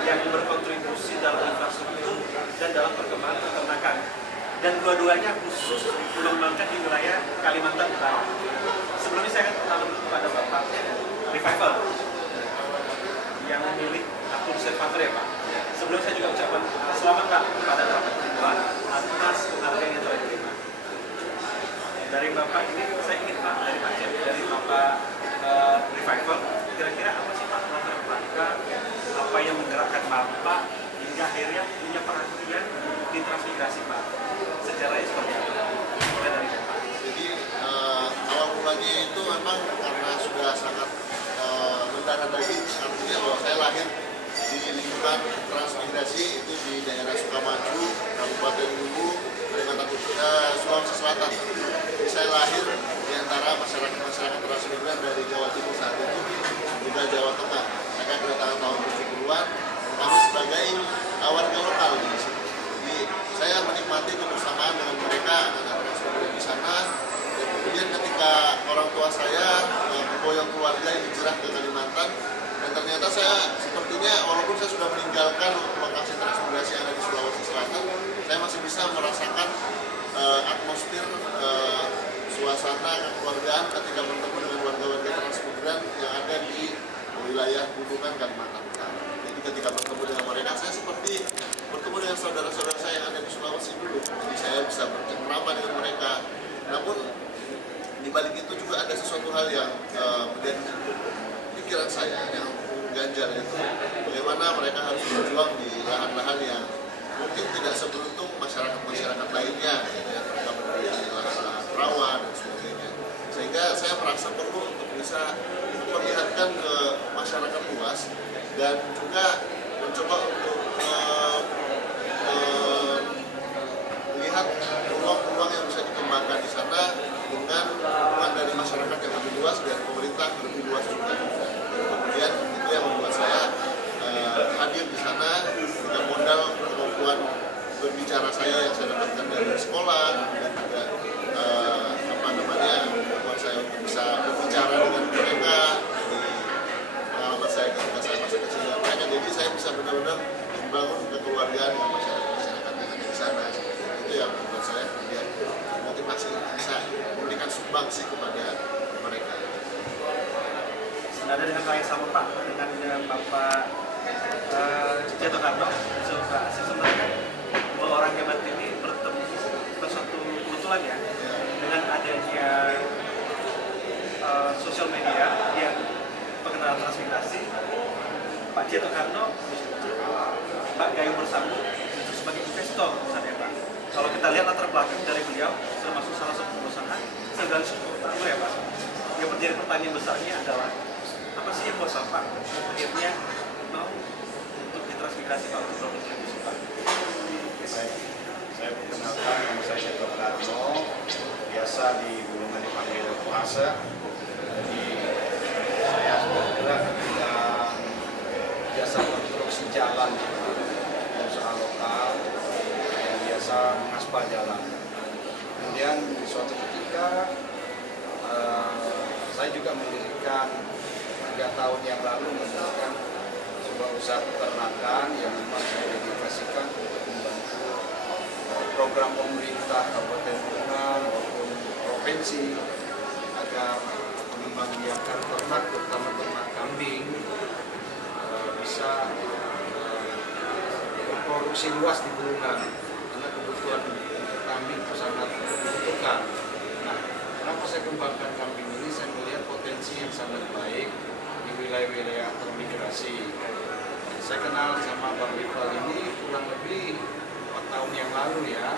yang berkontribusi dalam infrastruktur dan dalam perkembangan peternakan. Dan dua-duanya khusus mengembangkan di wilayah Kalimantan Utara. Sebelumnya saya akan kenal dulu kepada Bapak Revival yang memilih akun Survivor ya Pak. Sebelum saya juga ucapkan selamat Pak kepada Bapak kedua atas penghargaan yang telah diterima. Dari Bapak ini saya ingin Pak, dari Pak Cep, dari Bapak Revival, kira-kira apa sih Pak latar belakang apa yang menggerakkan Bapak hingga akhirnya punya perhatian di transmigrasi Pak? Sejarahnya seperti apa? Mulai dari Bapak. Jadi awal mulanya itu memang karena sudah sangat mendarah daging, artinya bahwa saya lahir di lingkungan transmigrasi itu di daerah Sukamaju, Kabupaten Luwu, Kalimantan Utara, Sulawesi Selatan. Jadi saya lahir di antara masyarakat transmigran dari Jawa Timur saat itu juga Jawa Tengah. Mereka kedatangan tahun 70-an, kami sebagai warga lokal di sini. Jadi saya menikmati kebersamaan dengan mereka, anak-anak transmigran di sana. Dan kemudian ketika orang tua saya memboyong keluarga yang hijrah ke Kalimantan, dan ternyata saya sepertinya walaupun saya sudah meninggalkan lokasi transmigrasi yang ada di Sulawesi Selatan, saya masih bisa merasakan atmosfer suasana kekeluargaan ketika bertemu dengan warga-warga transmigran yang ada di wilayah gunungan Kalimantan Utara. Jadi ketika bertemu dengan mereka, saya seperti bertemu dengan saudara-saudara saya yang ada di Sulawesi dulu. Jadi saya bisa bercengkrama dengan mereka. Namun di balik itu juga ada sesuatu hal yang menjadi pikiran saya yang mengganjal, itu bagaimana mereka harus berjuang di lahan-lahan yang mungkin tidak seberuntung masyarakat-masyarakat lainnya, gitu ya, mereka berada di lahan-lahan rawa dan sebagainya. Sehingga saya merasa perlu untuk bisa memperlihatkan ke masyarakat luas dan juga mencoba untuk melihat peluang-peluang yang bisa dikembangkan di sana dengan dukungan dari masyarakat yang lebih luas dan pemerintah lebih luas juga. Kemudian itu yang membuat saya hadir di sana dengan modal kemampuan berbicara saya yang saya dapatkan dari sekolah dan juga membuat saya untuk bisa berbicara dengan mereka di pengalaman saya ketika saya masih kecil dan mereka. Jadi saya bisa benar-benar membangun kekeluargaan dengan masyarakat yang ada di sana. Itu yang membuat saya kemudian motivasi bisa memberikan sumbangsi kepada mereka. Senada dengan hal yang sama Pak, dengan Bapak Ceto Karno, sebenarnya dua orang hebat ini bertemu suatu kebetulan ya, dengan adanya sosial media yang pengenalan transmigrasi. Pak Ceto Karno, Pak Gayung Bersambut itu sebagai investor misalnya Pak. Kalau kita lihat latar belakang dari beliau, termasuk salah satu perusahaan segala sesuatu ya Pak. Yang menjadi pertanyaan besarnya adalah apa sih yang buat Pak akhirnya mau untuk ditransmigrasi Pak untuk berkontribusi Pak? Baik, saya perkenalkan nama saya Ceto Karno, biasa di Bulungan dipanggil Puasa. Jadi saya bergerak di bidang jasa konstruksi jalan dan usaha lokal yang biasa mengaspal jalan. Kemudian di suatu ketika saya juga mendirikan 3 tahun yang lalu mendirikan sebuah usaha peternakan yang memang saya dedikasikan untuk membantu program pemerintah Kabupaten Bunga maupun provinsi agar mengembangbiakkan ternak, terutama ternak kambing, bisa berproduksi luas di Bulungan karena kebutuhan kambing sangat dibutuhkan. Nah, kenapa saya kembangkan kambing ini? Saya melihat potensi yang sangat baik di wilayah-wilayah termigrasi. Saya kenal sama Bang Rival ini kurang lebih 4 tahun yang lalu ya.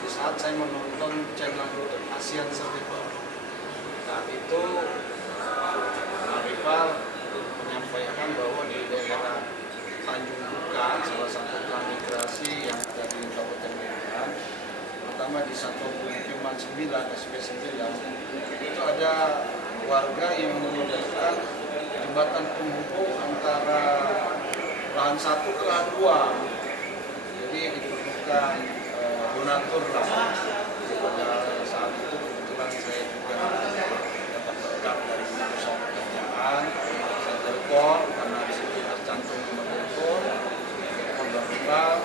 Di saat saya menonton channel YouTube ASEAN Survival. Saat itu Bang Rival menyampaikan bahwa di daerah Tanjung Bukan, salah satu transmigrasi yang ada di Kabupaten Bulungan, pertama di Satu Pemukiman 9, SP 9, itu ada warga yang menyediakan jembatan penghubung antara lahan 1 ke lahan 2. Jadi diperlukan donatur lah. Pada saat itu kebetulan saya juga dapat berkat dari pusat pekerjaan. Saya telepon karena di situ tercantum nomor telepon Bang,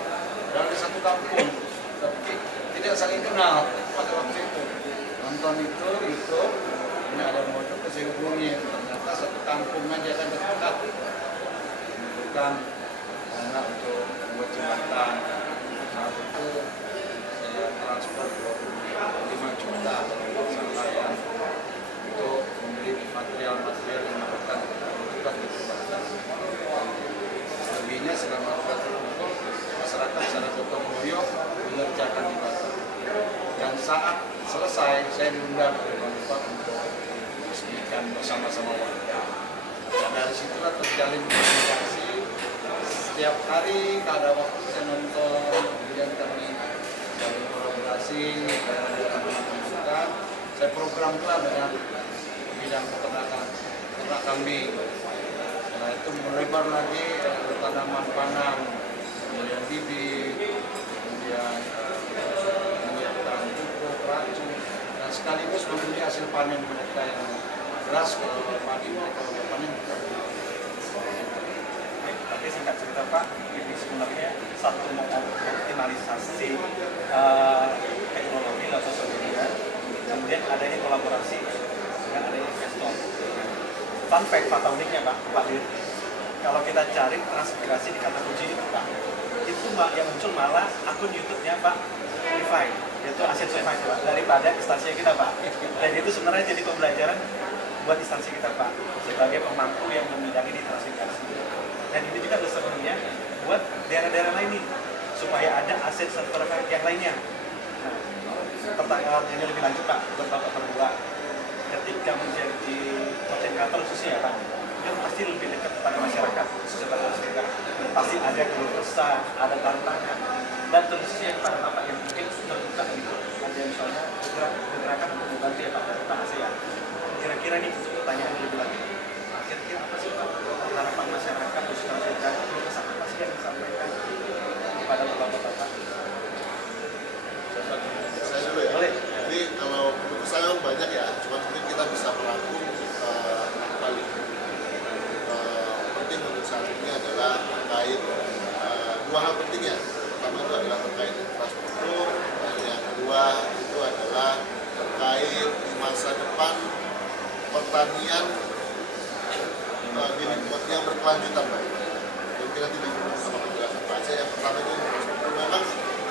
dari satu kampung, tapi tidak saling kenal pada waktu itu. Nonton itu ini ada motor ke saya hubungi, ternyata satu kampung aja kan dekat, membutuhkan dana untuk membuat jembatan. Saat itu saya transfer 25 juta saya untuk membeli material-material yang akan dibutuhkan di jembatan. Lebihnya selama terkumpul, masyarakat secara gotong royong mengerjakan jembatan. Dan saat selesai, saya diundang oleh Bang Rival untuk meresmikan bersama-sama warga. Dan dari situlah terjalin komunikasi. Setiap hari, ada waktu saya nonton, kemudian kami saling kolaborasi, dengan pendidikan. Saya programkan dengan bidang peternakan ternak kambing. Setelah itu melebar lagi ke tanaman pangan, kemudian bibit, kemudian menyiapkan pupuk, racun, dan sekaligus membeli hasil panen mereka yang beras kalau padi mereka udah panen. Tapi singkat cerita Pak, ini sebenarnya satu mengoptimalisasi teknologi dan sosial media, kemudian adanya kolaborasi dengan adanya investor. Fun fact, fakta uniknya Pak Dir, kalau kita cari transmigrasi di kata kunci itu Pak, itu yang muncul malah akun YouTube-nya Pak Rifai, yaitu ASEAN Survival daripada instansi kita Pak. Dan itu sebenarnya jadi pembelajaran buat instansi kita Pak, sebagai pemangku yang membidangi di transmigrasi. Dan ini juga sebenarnya buat daerah-daerah lain nih, supaya ada ASEAN Survival yang lainnya. Nah, pertanyaan ini lebih lanjut Pak, buat Bapak berdua. Ketika menjadi content creator khususnya ya Pak, kan pasti lebih dekat kepada masyarakat sebagai kita. Pasti ada keluh kesah, ada tantangan, dan khususnya kepada Bapak yang mungkin terbuka gitu. Ada misalnya gerakan untuk membantu ya Pak ASEAN. Kira-kira nih pertanyaan lebih lanjut. Kira-kira apa sih Pak harapan masyarakat khususnya dan keluh kesah apa sih yang disampaikan kepada Bapak? Saya dulu ya. Boleh. Jadi kalau menurut saya banyak ya, cuma mungkin kita bisa merangkum paling penting untuk saat ini adalah terkait dua hal penting ya. Pertama itu adalah terkait infrastruktur, dan yang kedua itu adalah terkait masa depan pertanian di lingkungan yang berkelanjutan Pak. Mungkin nanti dihubung sama penjelasan Pak Aceh. Yang pertama itu infrastruktur. Memang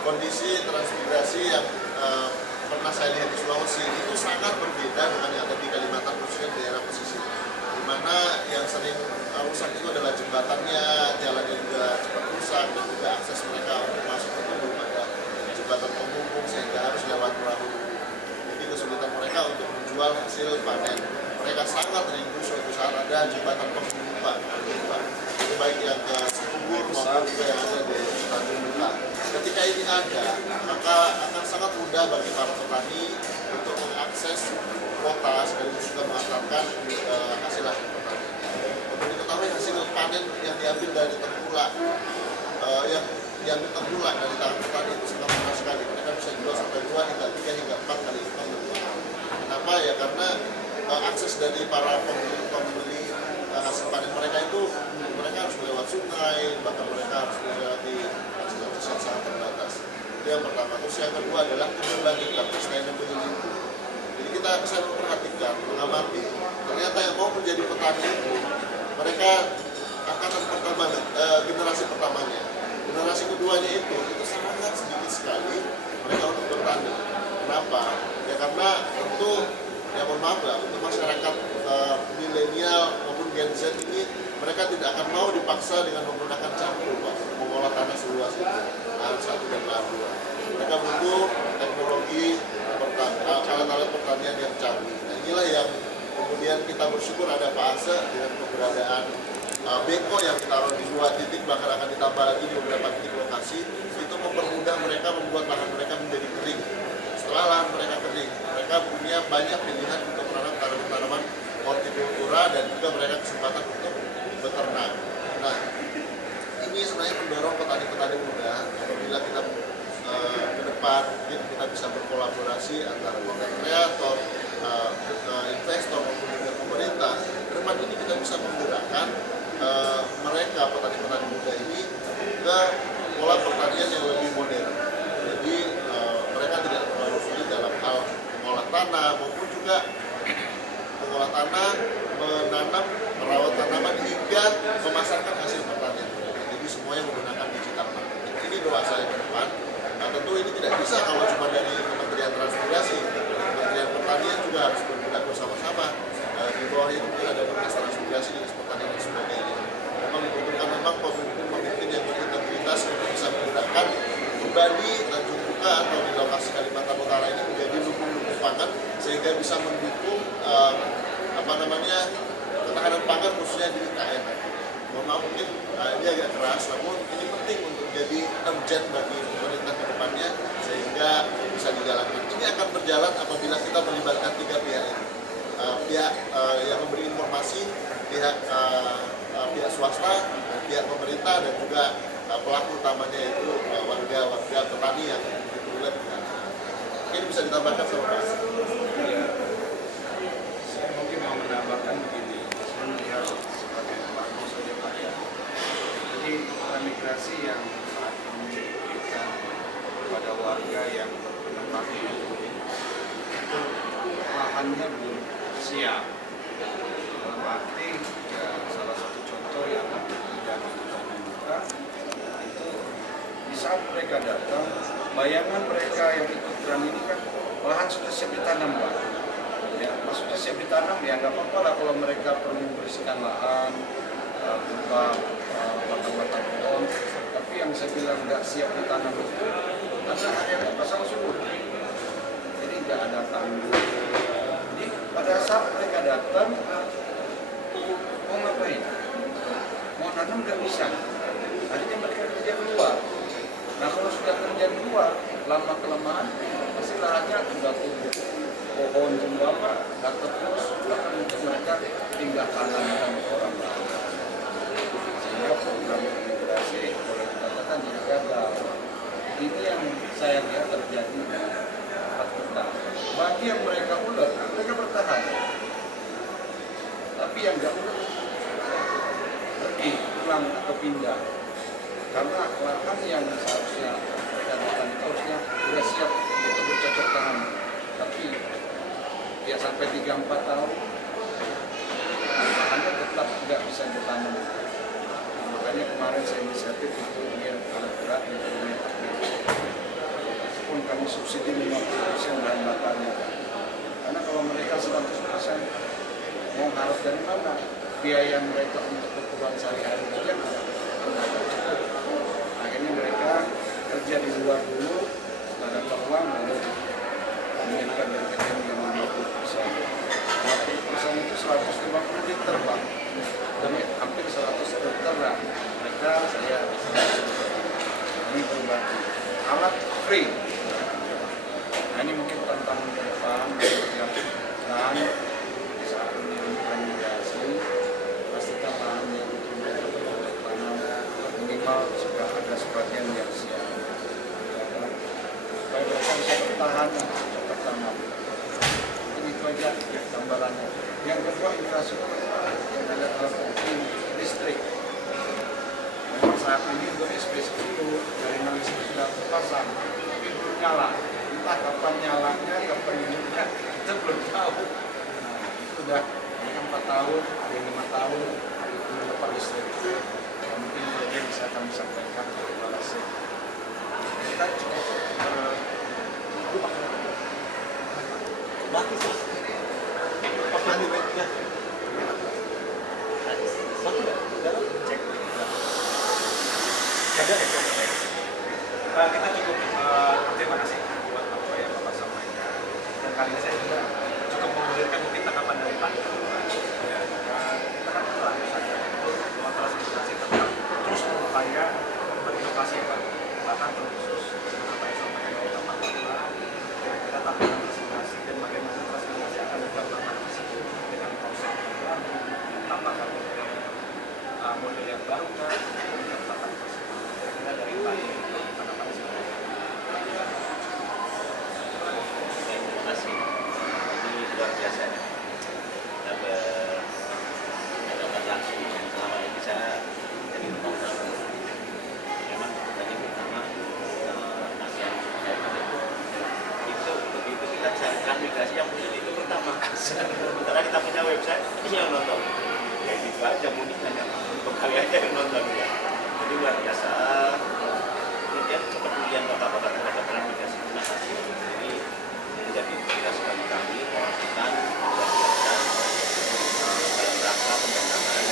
kondisi transmigrasi yang pernah saya lihat di Sulawesi itu sangat berbeda dengan yang ada di Kalimantan, khususnya di daerah pesisir, di mana yang sering rusak itu adalah jembatannya, jalannya juga cepat rusak, dan juga akses mereka untuk masuk itu belum ada jembatan penghubung sehingga harus lewat perahu. Jadi kesulitan mereka untuk menjual hasil panen. Mereka sangat rindu suatu saat ada jembatan penghubung Pak. Itu baik yang ke Cibubur maupun juga yang ada di Tanjung Bukan. Ketika ini ada, maka akan sangat mudah bagi para petani untuk mengakses kota sekaligus juga mengantarkan hasil pertanian. Untuk diketahui hasil panen yang diambil dari tengkulak, yang diambil tengkulak dari tangan petani itu sangat murah sekali. Mereka bisa jual sampai 2 hingga 3 hingga 4 kali lipat. Kenapa ya? Karena akses dari para pembeli hasil panen mereka itu mereka harus lewat sungai, bahkan mereka harus melewati akses yang sangat terbatas. Itu yang pertama. Terus yang kedua adalah membangkitkan sustainability. Jadi kita bisa memperhatikan, mengamati, ternyata yang mau menjadi petani itu mereka angkatan pertama, generasi pertamanya. Generasi keduanya itu sangat sedikit sekali mereka untuk bertani. Kenapa? Ya karena tentu, ya mohon maaf lah, untuk masyarakat milenial maupun Gen Z ini mereka tidak akan mau dipaksa dengan menggunakan campur, Pak, mengolah tanah seluas itu, lahan 1 dan lahan 2. Mereka butuh teknologi alat-alat pertanian yang canggih. Nah, inilah yang kemudian kita bersyukur ada Pak Ase dengan keberadaan beko yang ditaruh di 2 titik, bahkan akan ditambah lagi di beberapa titik lokasi, itu mempermudah mereka membuat lahan mereka menjadi kering. Setelah lahan mereka kering, mereka punya banyak pilihan untuk menanam tanaman hortikultura dan juga mereka kesempatan untuk beternak. Nah, ini sebenarnya mendorong petani-petani muda apabila kita ke depan mungkin kita bisa berkolaborasi antara konten kreator, investor maupun juga pemerintah. Ke depan ini kita bisa menggunakan mereka petani-petani muda ini ke pola pertanian yang lebih modern. Jadi mereka tidak terlalu sulit dalam hal mengolah tanah maupun juga mengolah tanah, menanam, merawat tanaman hingga memasarkan hasil pertanian. Jadi semuanya menggunakan digital marketing. Ini doa saya ke depan. Nah, tentu ini tidak bisa kalau cuma dari Kementerian Transmigrasi. Kementerian Pertanian juga harus bergerak bersama-sama. Di bawah itu mungkin ada Dinas Transmigrasi, Dinas Pertanian dan sebagainya. Memang dibutuhkan pemimpin yang berintegritas untuk bisa menggunakan kembali Tanjung Buka atau di lokasi Kalimantan Utara ini menjadi lumbung-lumbung pangan sehingga bisa mendukung ketahanan pangan khususnya di IKN. Mohon maaf mungkin ini agak keras, namun ini penting untuk jadi urgent bagi pemerintah ke depannya sehingga bisa dijalankan. Ini akan berjalan apabila kita melibatkan 3 pihak ini. Pihak yang memberi informasi, pihak swasta, pihak pemerintah dan juga pelaku utamanya yaitu warga petani yang terlibat di sana. Ini bisa ditambahkan sama Pak. Saya mungkin mau menambahkan begini, saya melihat sebagai pelaku saja Pak ya. Jadi transmigrasi yang saat ini diberikan kepada warga yang menempati itu lahannya belum siap. Dalam arti ya salah satu contoh yang tidak buka itu di saat mereka datang, bayangan mereka yang ikut run ini kan lahan sudah siap ditanam Pak. Ya, maksudnya siap ditanam ya nggak apa-apa lah kalau mereka perlu membersihkan lahan, berupa batang-batang pohon. Tapi yang saya bilang nggak siap ditanam itu karena areanya pasang surut, jadi nggak ada tanggul. Jadi pada saat mereka datang mau ngapain? Mau nanam nggak bisa. Akhirnya mereka kerja keluar. Nah kalau sudah kerja keluar, lama kelamaan pasti lahannya sudah tumbuh pohon semua apa, dapat terus bahkan untuk mereka tinggal tanamkan orang lain. Sehingga program integrasi boleh dikatakan tidak gagal. Ini yang saya lihat terjadi di tempat kita. Bagi yang mereka ulet, mereka bertahan. Tapi yang nggak ulet pergi, pulang atau pindah. Karena lahan yang seharusnya mereka datang itu harusnya sudah siap untuk bercocok tanam. Tapi ya sampai 3-4 tahun lahannya tetap tidak bisa ditanam. Makanya kemarin saya inisiatif itu ingin alat berat untuk meskipun kami subsidi 50% bahan bakarnya. Karena kalau mereka 100% mau harap dari mana? Biaya mereka untuk keperluan sehari-hari saja tidak cukup. Akhirnya mereka kerja di luar dulu, setelah dapat uang lalu menginginkan dari KTM yang 50%. 50% itu 150 liter Pak. Jadi hampir 100 liter lah. Mereka saya ini berbagi alat free. Nah ini mungkin tantangan ke depan dan saat ini transmigrasi pastikan lahan yang tanam minimal sudah ada sebagian yang siap. Supaya mereka bisa bertahan cepat tanam. Ini itu aja gambarannya. Yang kedua infrastruktur. ada alat bukti listrik. Dan saat ini untuk SPC itu dari listrik sudah terpasang, tapi belum nyala. Entah kapan nyalanya, kapan hidupnya, kita belum tahu. Nah, itu sudah 4 tahun, ada yang 5 tahun, ada yang belum dapat listrik. Mungkin saja bisa kami sampaikan kepada saya. Kita cukup kita cukup terima kasih buat apa yang Bapak sampaikan, dan kali ini saya juga cukup menggulirkan mungkin tanggapan dari Pak. Ya, kita kan selalu saja bahwa transmigrasi tetap terus berupaya berinovasi ya Pak, bahkan terkhusus apa yang disampaikan oleh Bapak kita tantangan transmigrasi dan bagaimana transmigrasi akan dilakukan dengan konsep yang baru, apakah model yang baru kan, dengan tata kira-kira dari Pak. Luar biasa ya. Dapat langsung selama ini saya jadi penonton. Memang yang pertama ASEAN itu begitu kita cari transmigrasi yang muncul itu pertama. Sementara kita punya website yang nonton. Ya gitu aja mungkin hanya untuk kali aja yang nonton ya. Jadi luar biasa. Kemudian kepedulian bapak-bapak terhadap transmigrasi terima kasih. Ini menjadi inspirasi bagi kami melakukan kegiatan dalam rangka pendanaan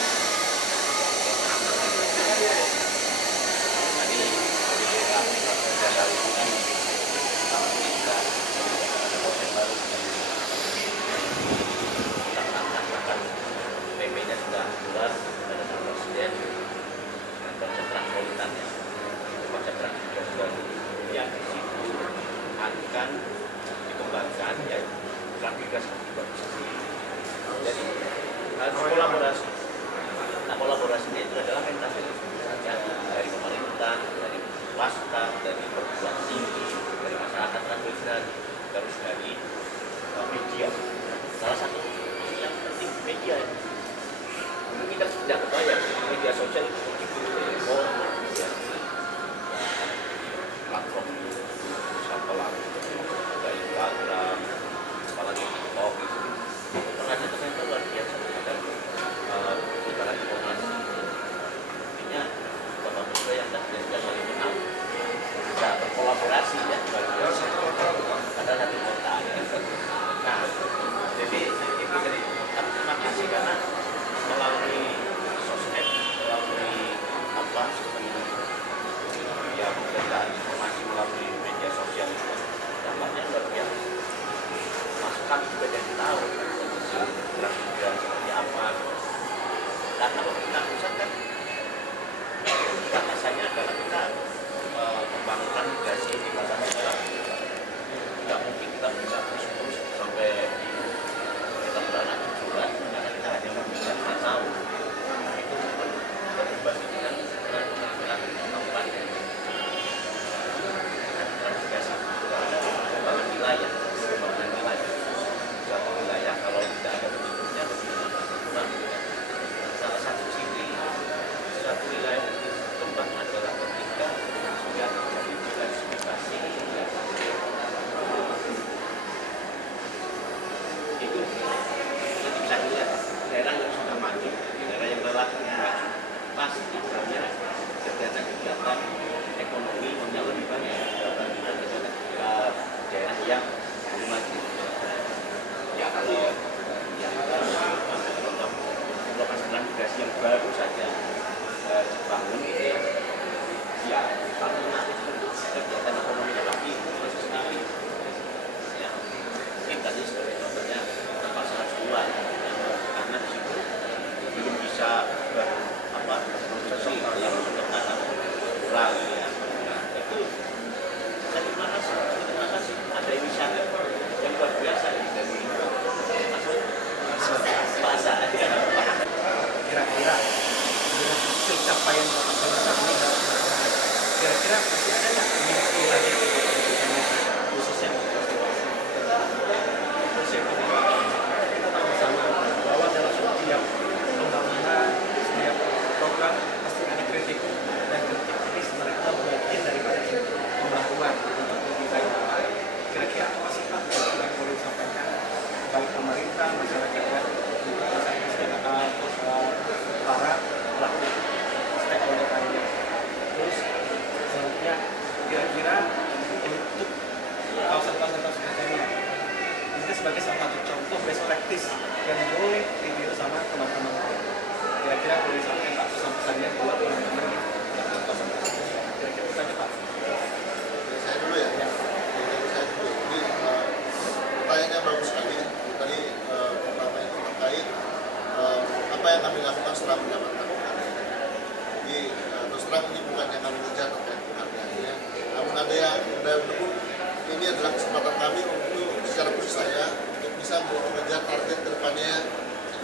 tadi ada hubungan kita ada proses baru bahkan PP-nya sudah keluar pada Pak Presiden dengan konsep transpolitan ya, konsep transmigrasi baru yang di situ akan dikembangkan ya transmigrasi berbasis. Jadi harus kolaborasi. Nah kolaborasinya itu adalah mentalitas dari pemerintah, dari swasta, dari perguruan tinggi, dari masyarakat tradisional, terus dari media. Salah satu yang penting media. Mungkin kita tidak kebayang media sosial itu begitu ya. Platform sampel dari Instagram, apalagi TikTok itu ternyata ternyata luar biasa terhadap putaran informasi. Intinya bapak-bapak yang tadi sudah saling kenal bisa berkolaborasi ya ada satu kota. Nah, jadi itu dari terima kasih karena melalui sosmed, melalui apa ya pemberitaan informasi melalui media sosial itu dampaknya luar biasa. Masukan juga jadi tahu transmigrasi seperti apa. Karena pemerintah pusat kan batasannya adalah kita membangun migrasi di pasar daerah. Tidak mungkin kita bisa terus sampai kita beranak cucuan karena kita hanya memberikan 4 tahun. Nah itu berubah dengan pemerintah tempat transmigrasi pengembangan wilayah. Suatu wilayah kalau tidak ada penduduknya kurang. Salah satu ciri suatu wilayah itu berkembang adalah ketika sudah terjadi diversifikasi. Itu kita bisa lihat daerah yang sudah maju, daerah yang relatif maju, pasti misalnya kegiatan ekonomi lebih banyak dibandingkan daerah yang belum maju. Ya kalau lokasi transmigrasi yang baru saja dibangun ini ya alternatif untuk kegiatan ekonominya lagi terus sekali ya mungkin tadi sebagai contohnya pasar jual karena di situ belum bisa prosesi yang untuk tanam kurang ya itu saya terima kasih ada wisata yang luar biasa dari pasar kira-kira dengan pencapaian besar ini kira-kira masih ada nggak mimpi lagi khususnya kita tahu bersama bahwa dalam setiap pembangunan kurang pasti ada kritik, dan kritik ini sebenarnya bagian daripada pembangunan untuk lebih baik. Kira-kira apa sih Pak yang perlu disampaikan baik pemerintah, masyarakat dan para pelaku stakeholder lainnya. Terus selanjutnya kira-kira untuk kawasan-kawasan transmigrasi ini sebagai salah satu contoh best practice yang boleh ditiru sama teman-teman. Kira-kira boleh disampaikan Pak pesan-pesannya buat teman-teman di kawasan transmigrasi. Kira-kira saja Pak. Saya dulu ya. Saya dulu. Ini pertanyaannya bagus sekali. Tadi pertama itu terkait apa yang kami lakukan setelah mendapat penghargaan. Jadi terus terang ini bukan yang kami kejar terkait penghargaannya, namun ada yang ini adalah kesempatan kami untuk secara khusus saya untuk bisa mengejar target kedepannya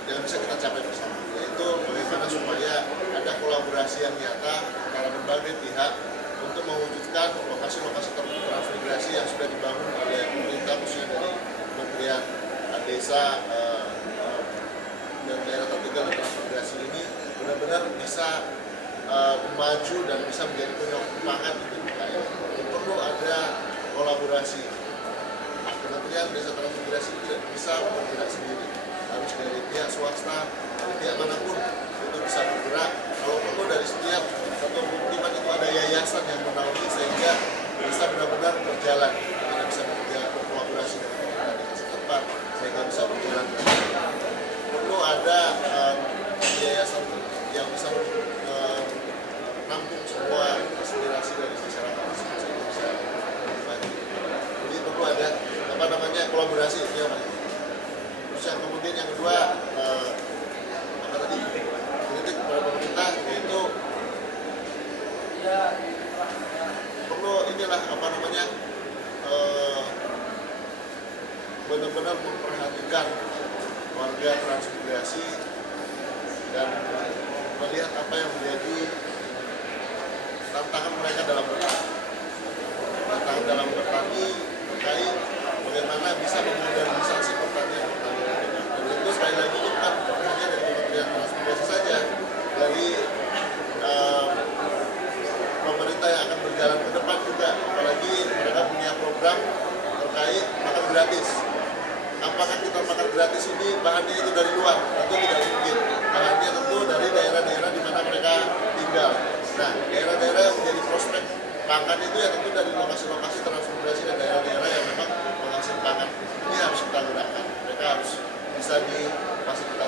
yang bisa kita capai bersama, yaitu bagaimana supaya ada kolaborasi yang nyata antara berbagai pihak untuk mewujudkan lokasi-lokasi transmigrasi yang sudah dibangun oleh pemerintah, khususnya dari Kementerian Desa dan daerah tertinggal dan transmigrasi ini benar-benar bisa maju dan bisa menjadi pengembangan itu UKM. Perlu ada kolaborasi. Kementerian Desa Transmigrasi tidak bisa bergerak sendiri, harus dari pihak swasta, dari pihak manapun itu bisa bergerak. Kalau perlu dari setiap satu pemukiman itu ada yayasan yang menaungi sehingga bisa benar-benar berjalan, bisa berkolaborasi dengan pemerintah desa setempat sehingga bisa berjalan. Perlu ada yayasan yang bisa menampung semua aspirasi dari masyarakat sehingga bisa maju. Jadi perlu ada kolaborasi ya Pak. Terus yang kemudian yang kedua kritik kepada pemerintah, yaitu perlu benar-benar memperhatikan warga transmigrasi dan melihat apa yang menjadi tantangan mereka dalam bertani. Tantangan dalam bertani terkait bagaimana bisa memodernisasi pertanian. Dan itu sekali lagi itu bukan hanya dari Kementerian Transmigrasi saja, dari pemerintah yang akan berjalan ke depan juga, apalagi mereka punya program terkait makan gratis. Apakah kita makan gratis ini bahannya itu dari luar? Tentu tidak mungkin. Bahannya tentu dari daerah-daerah di mana mereka tinggal. Nah, daerah-daerah yang menjadi prospek pangan itu ya tentu dari lokasi-lokasi transmigrasi dan daerah-daerah yang memang menghasilkan pangan. Ini harus kita gunakan. Mereka harus bisa difasilitasi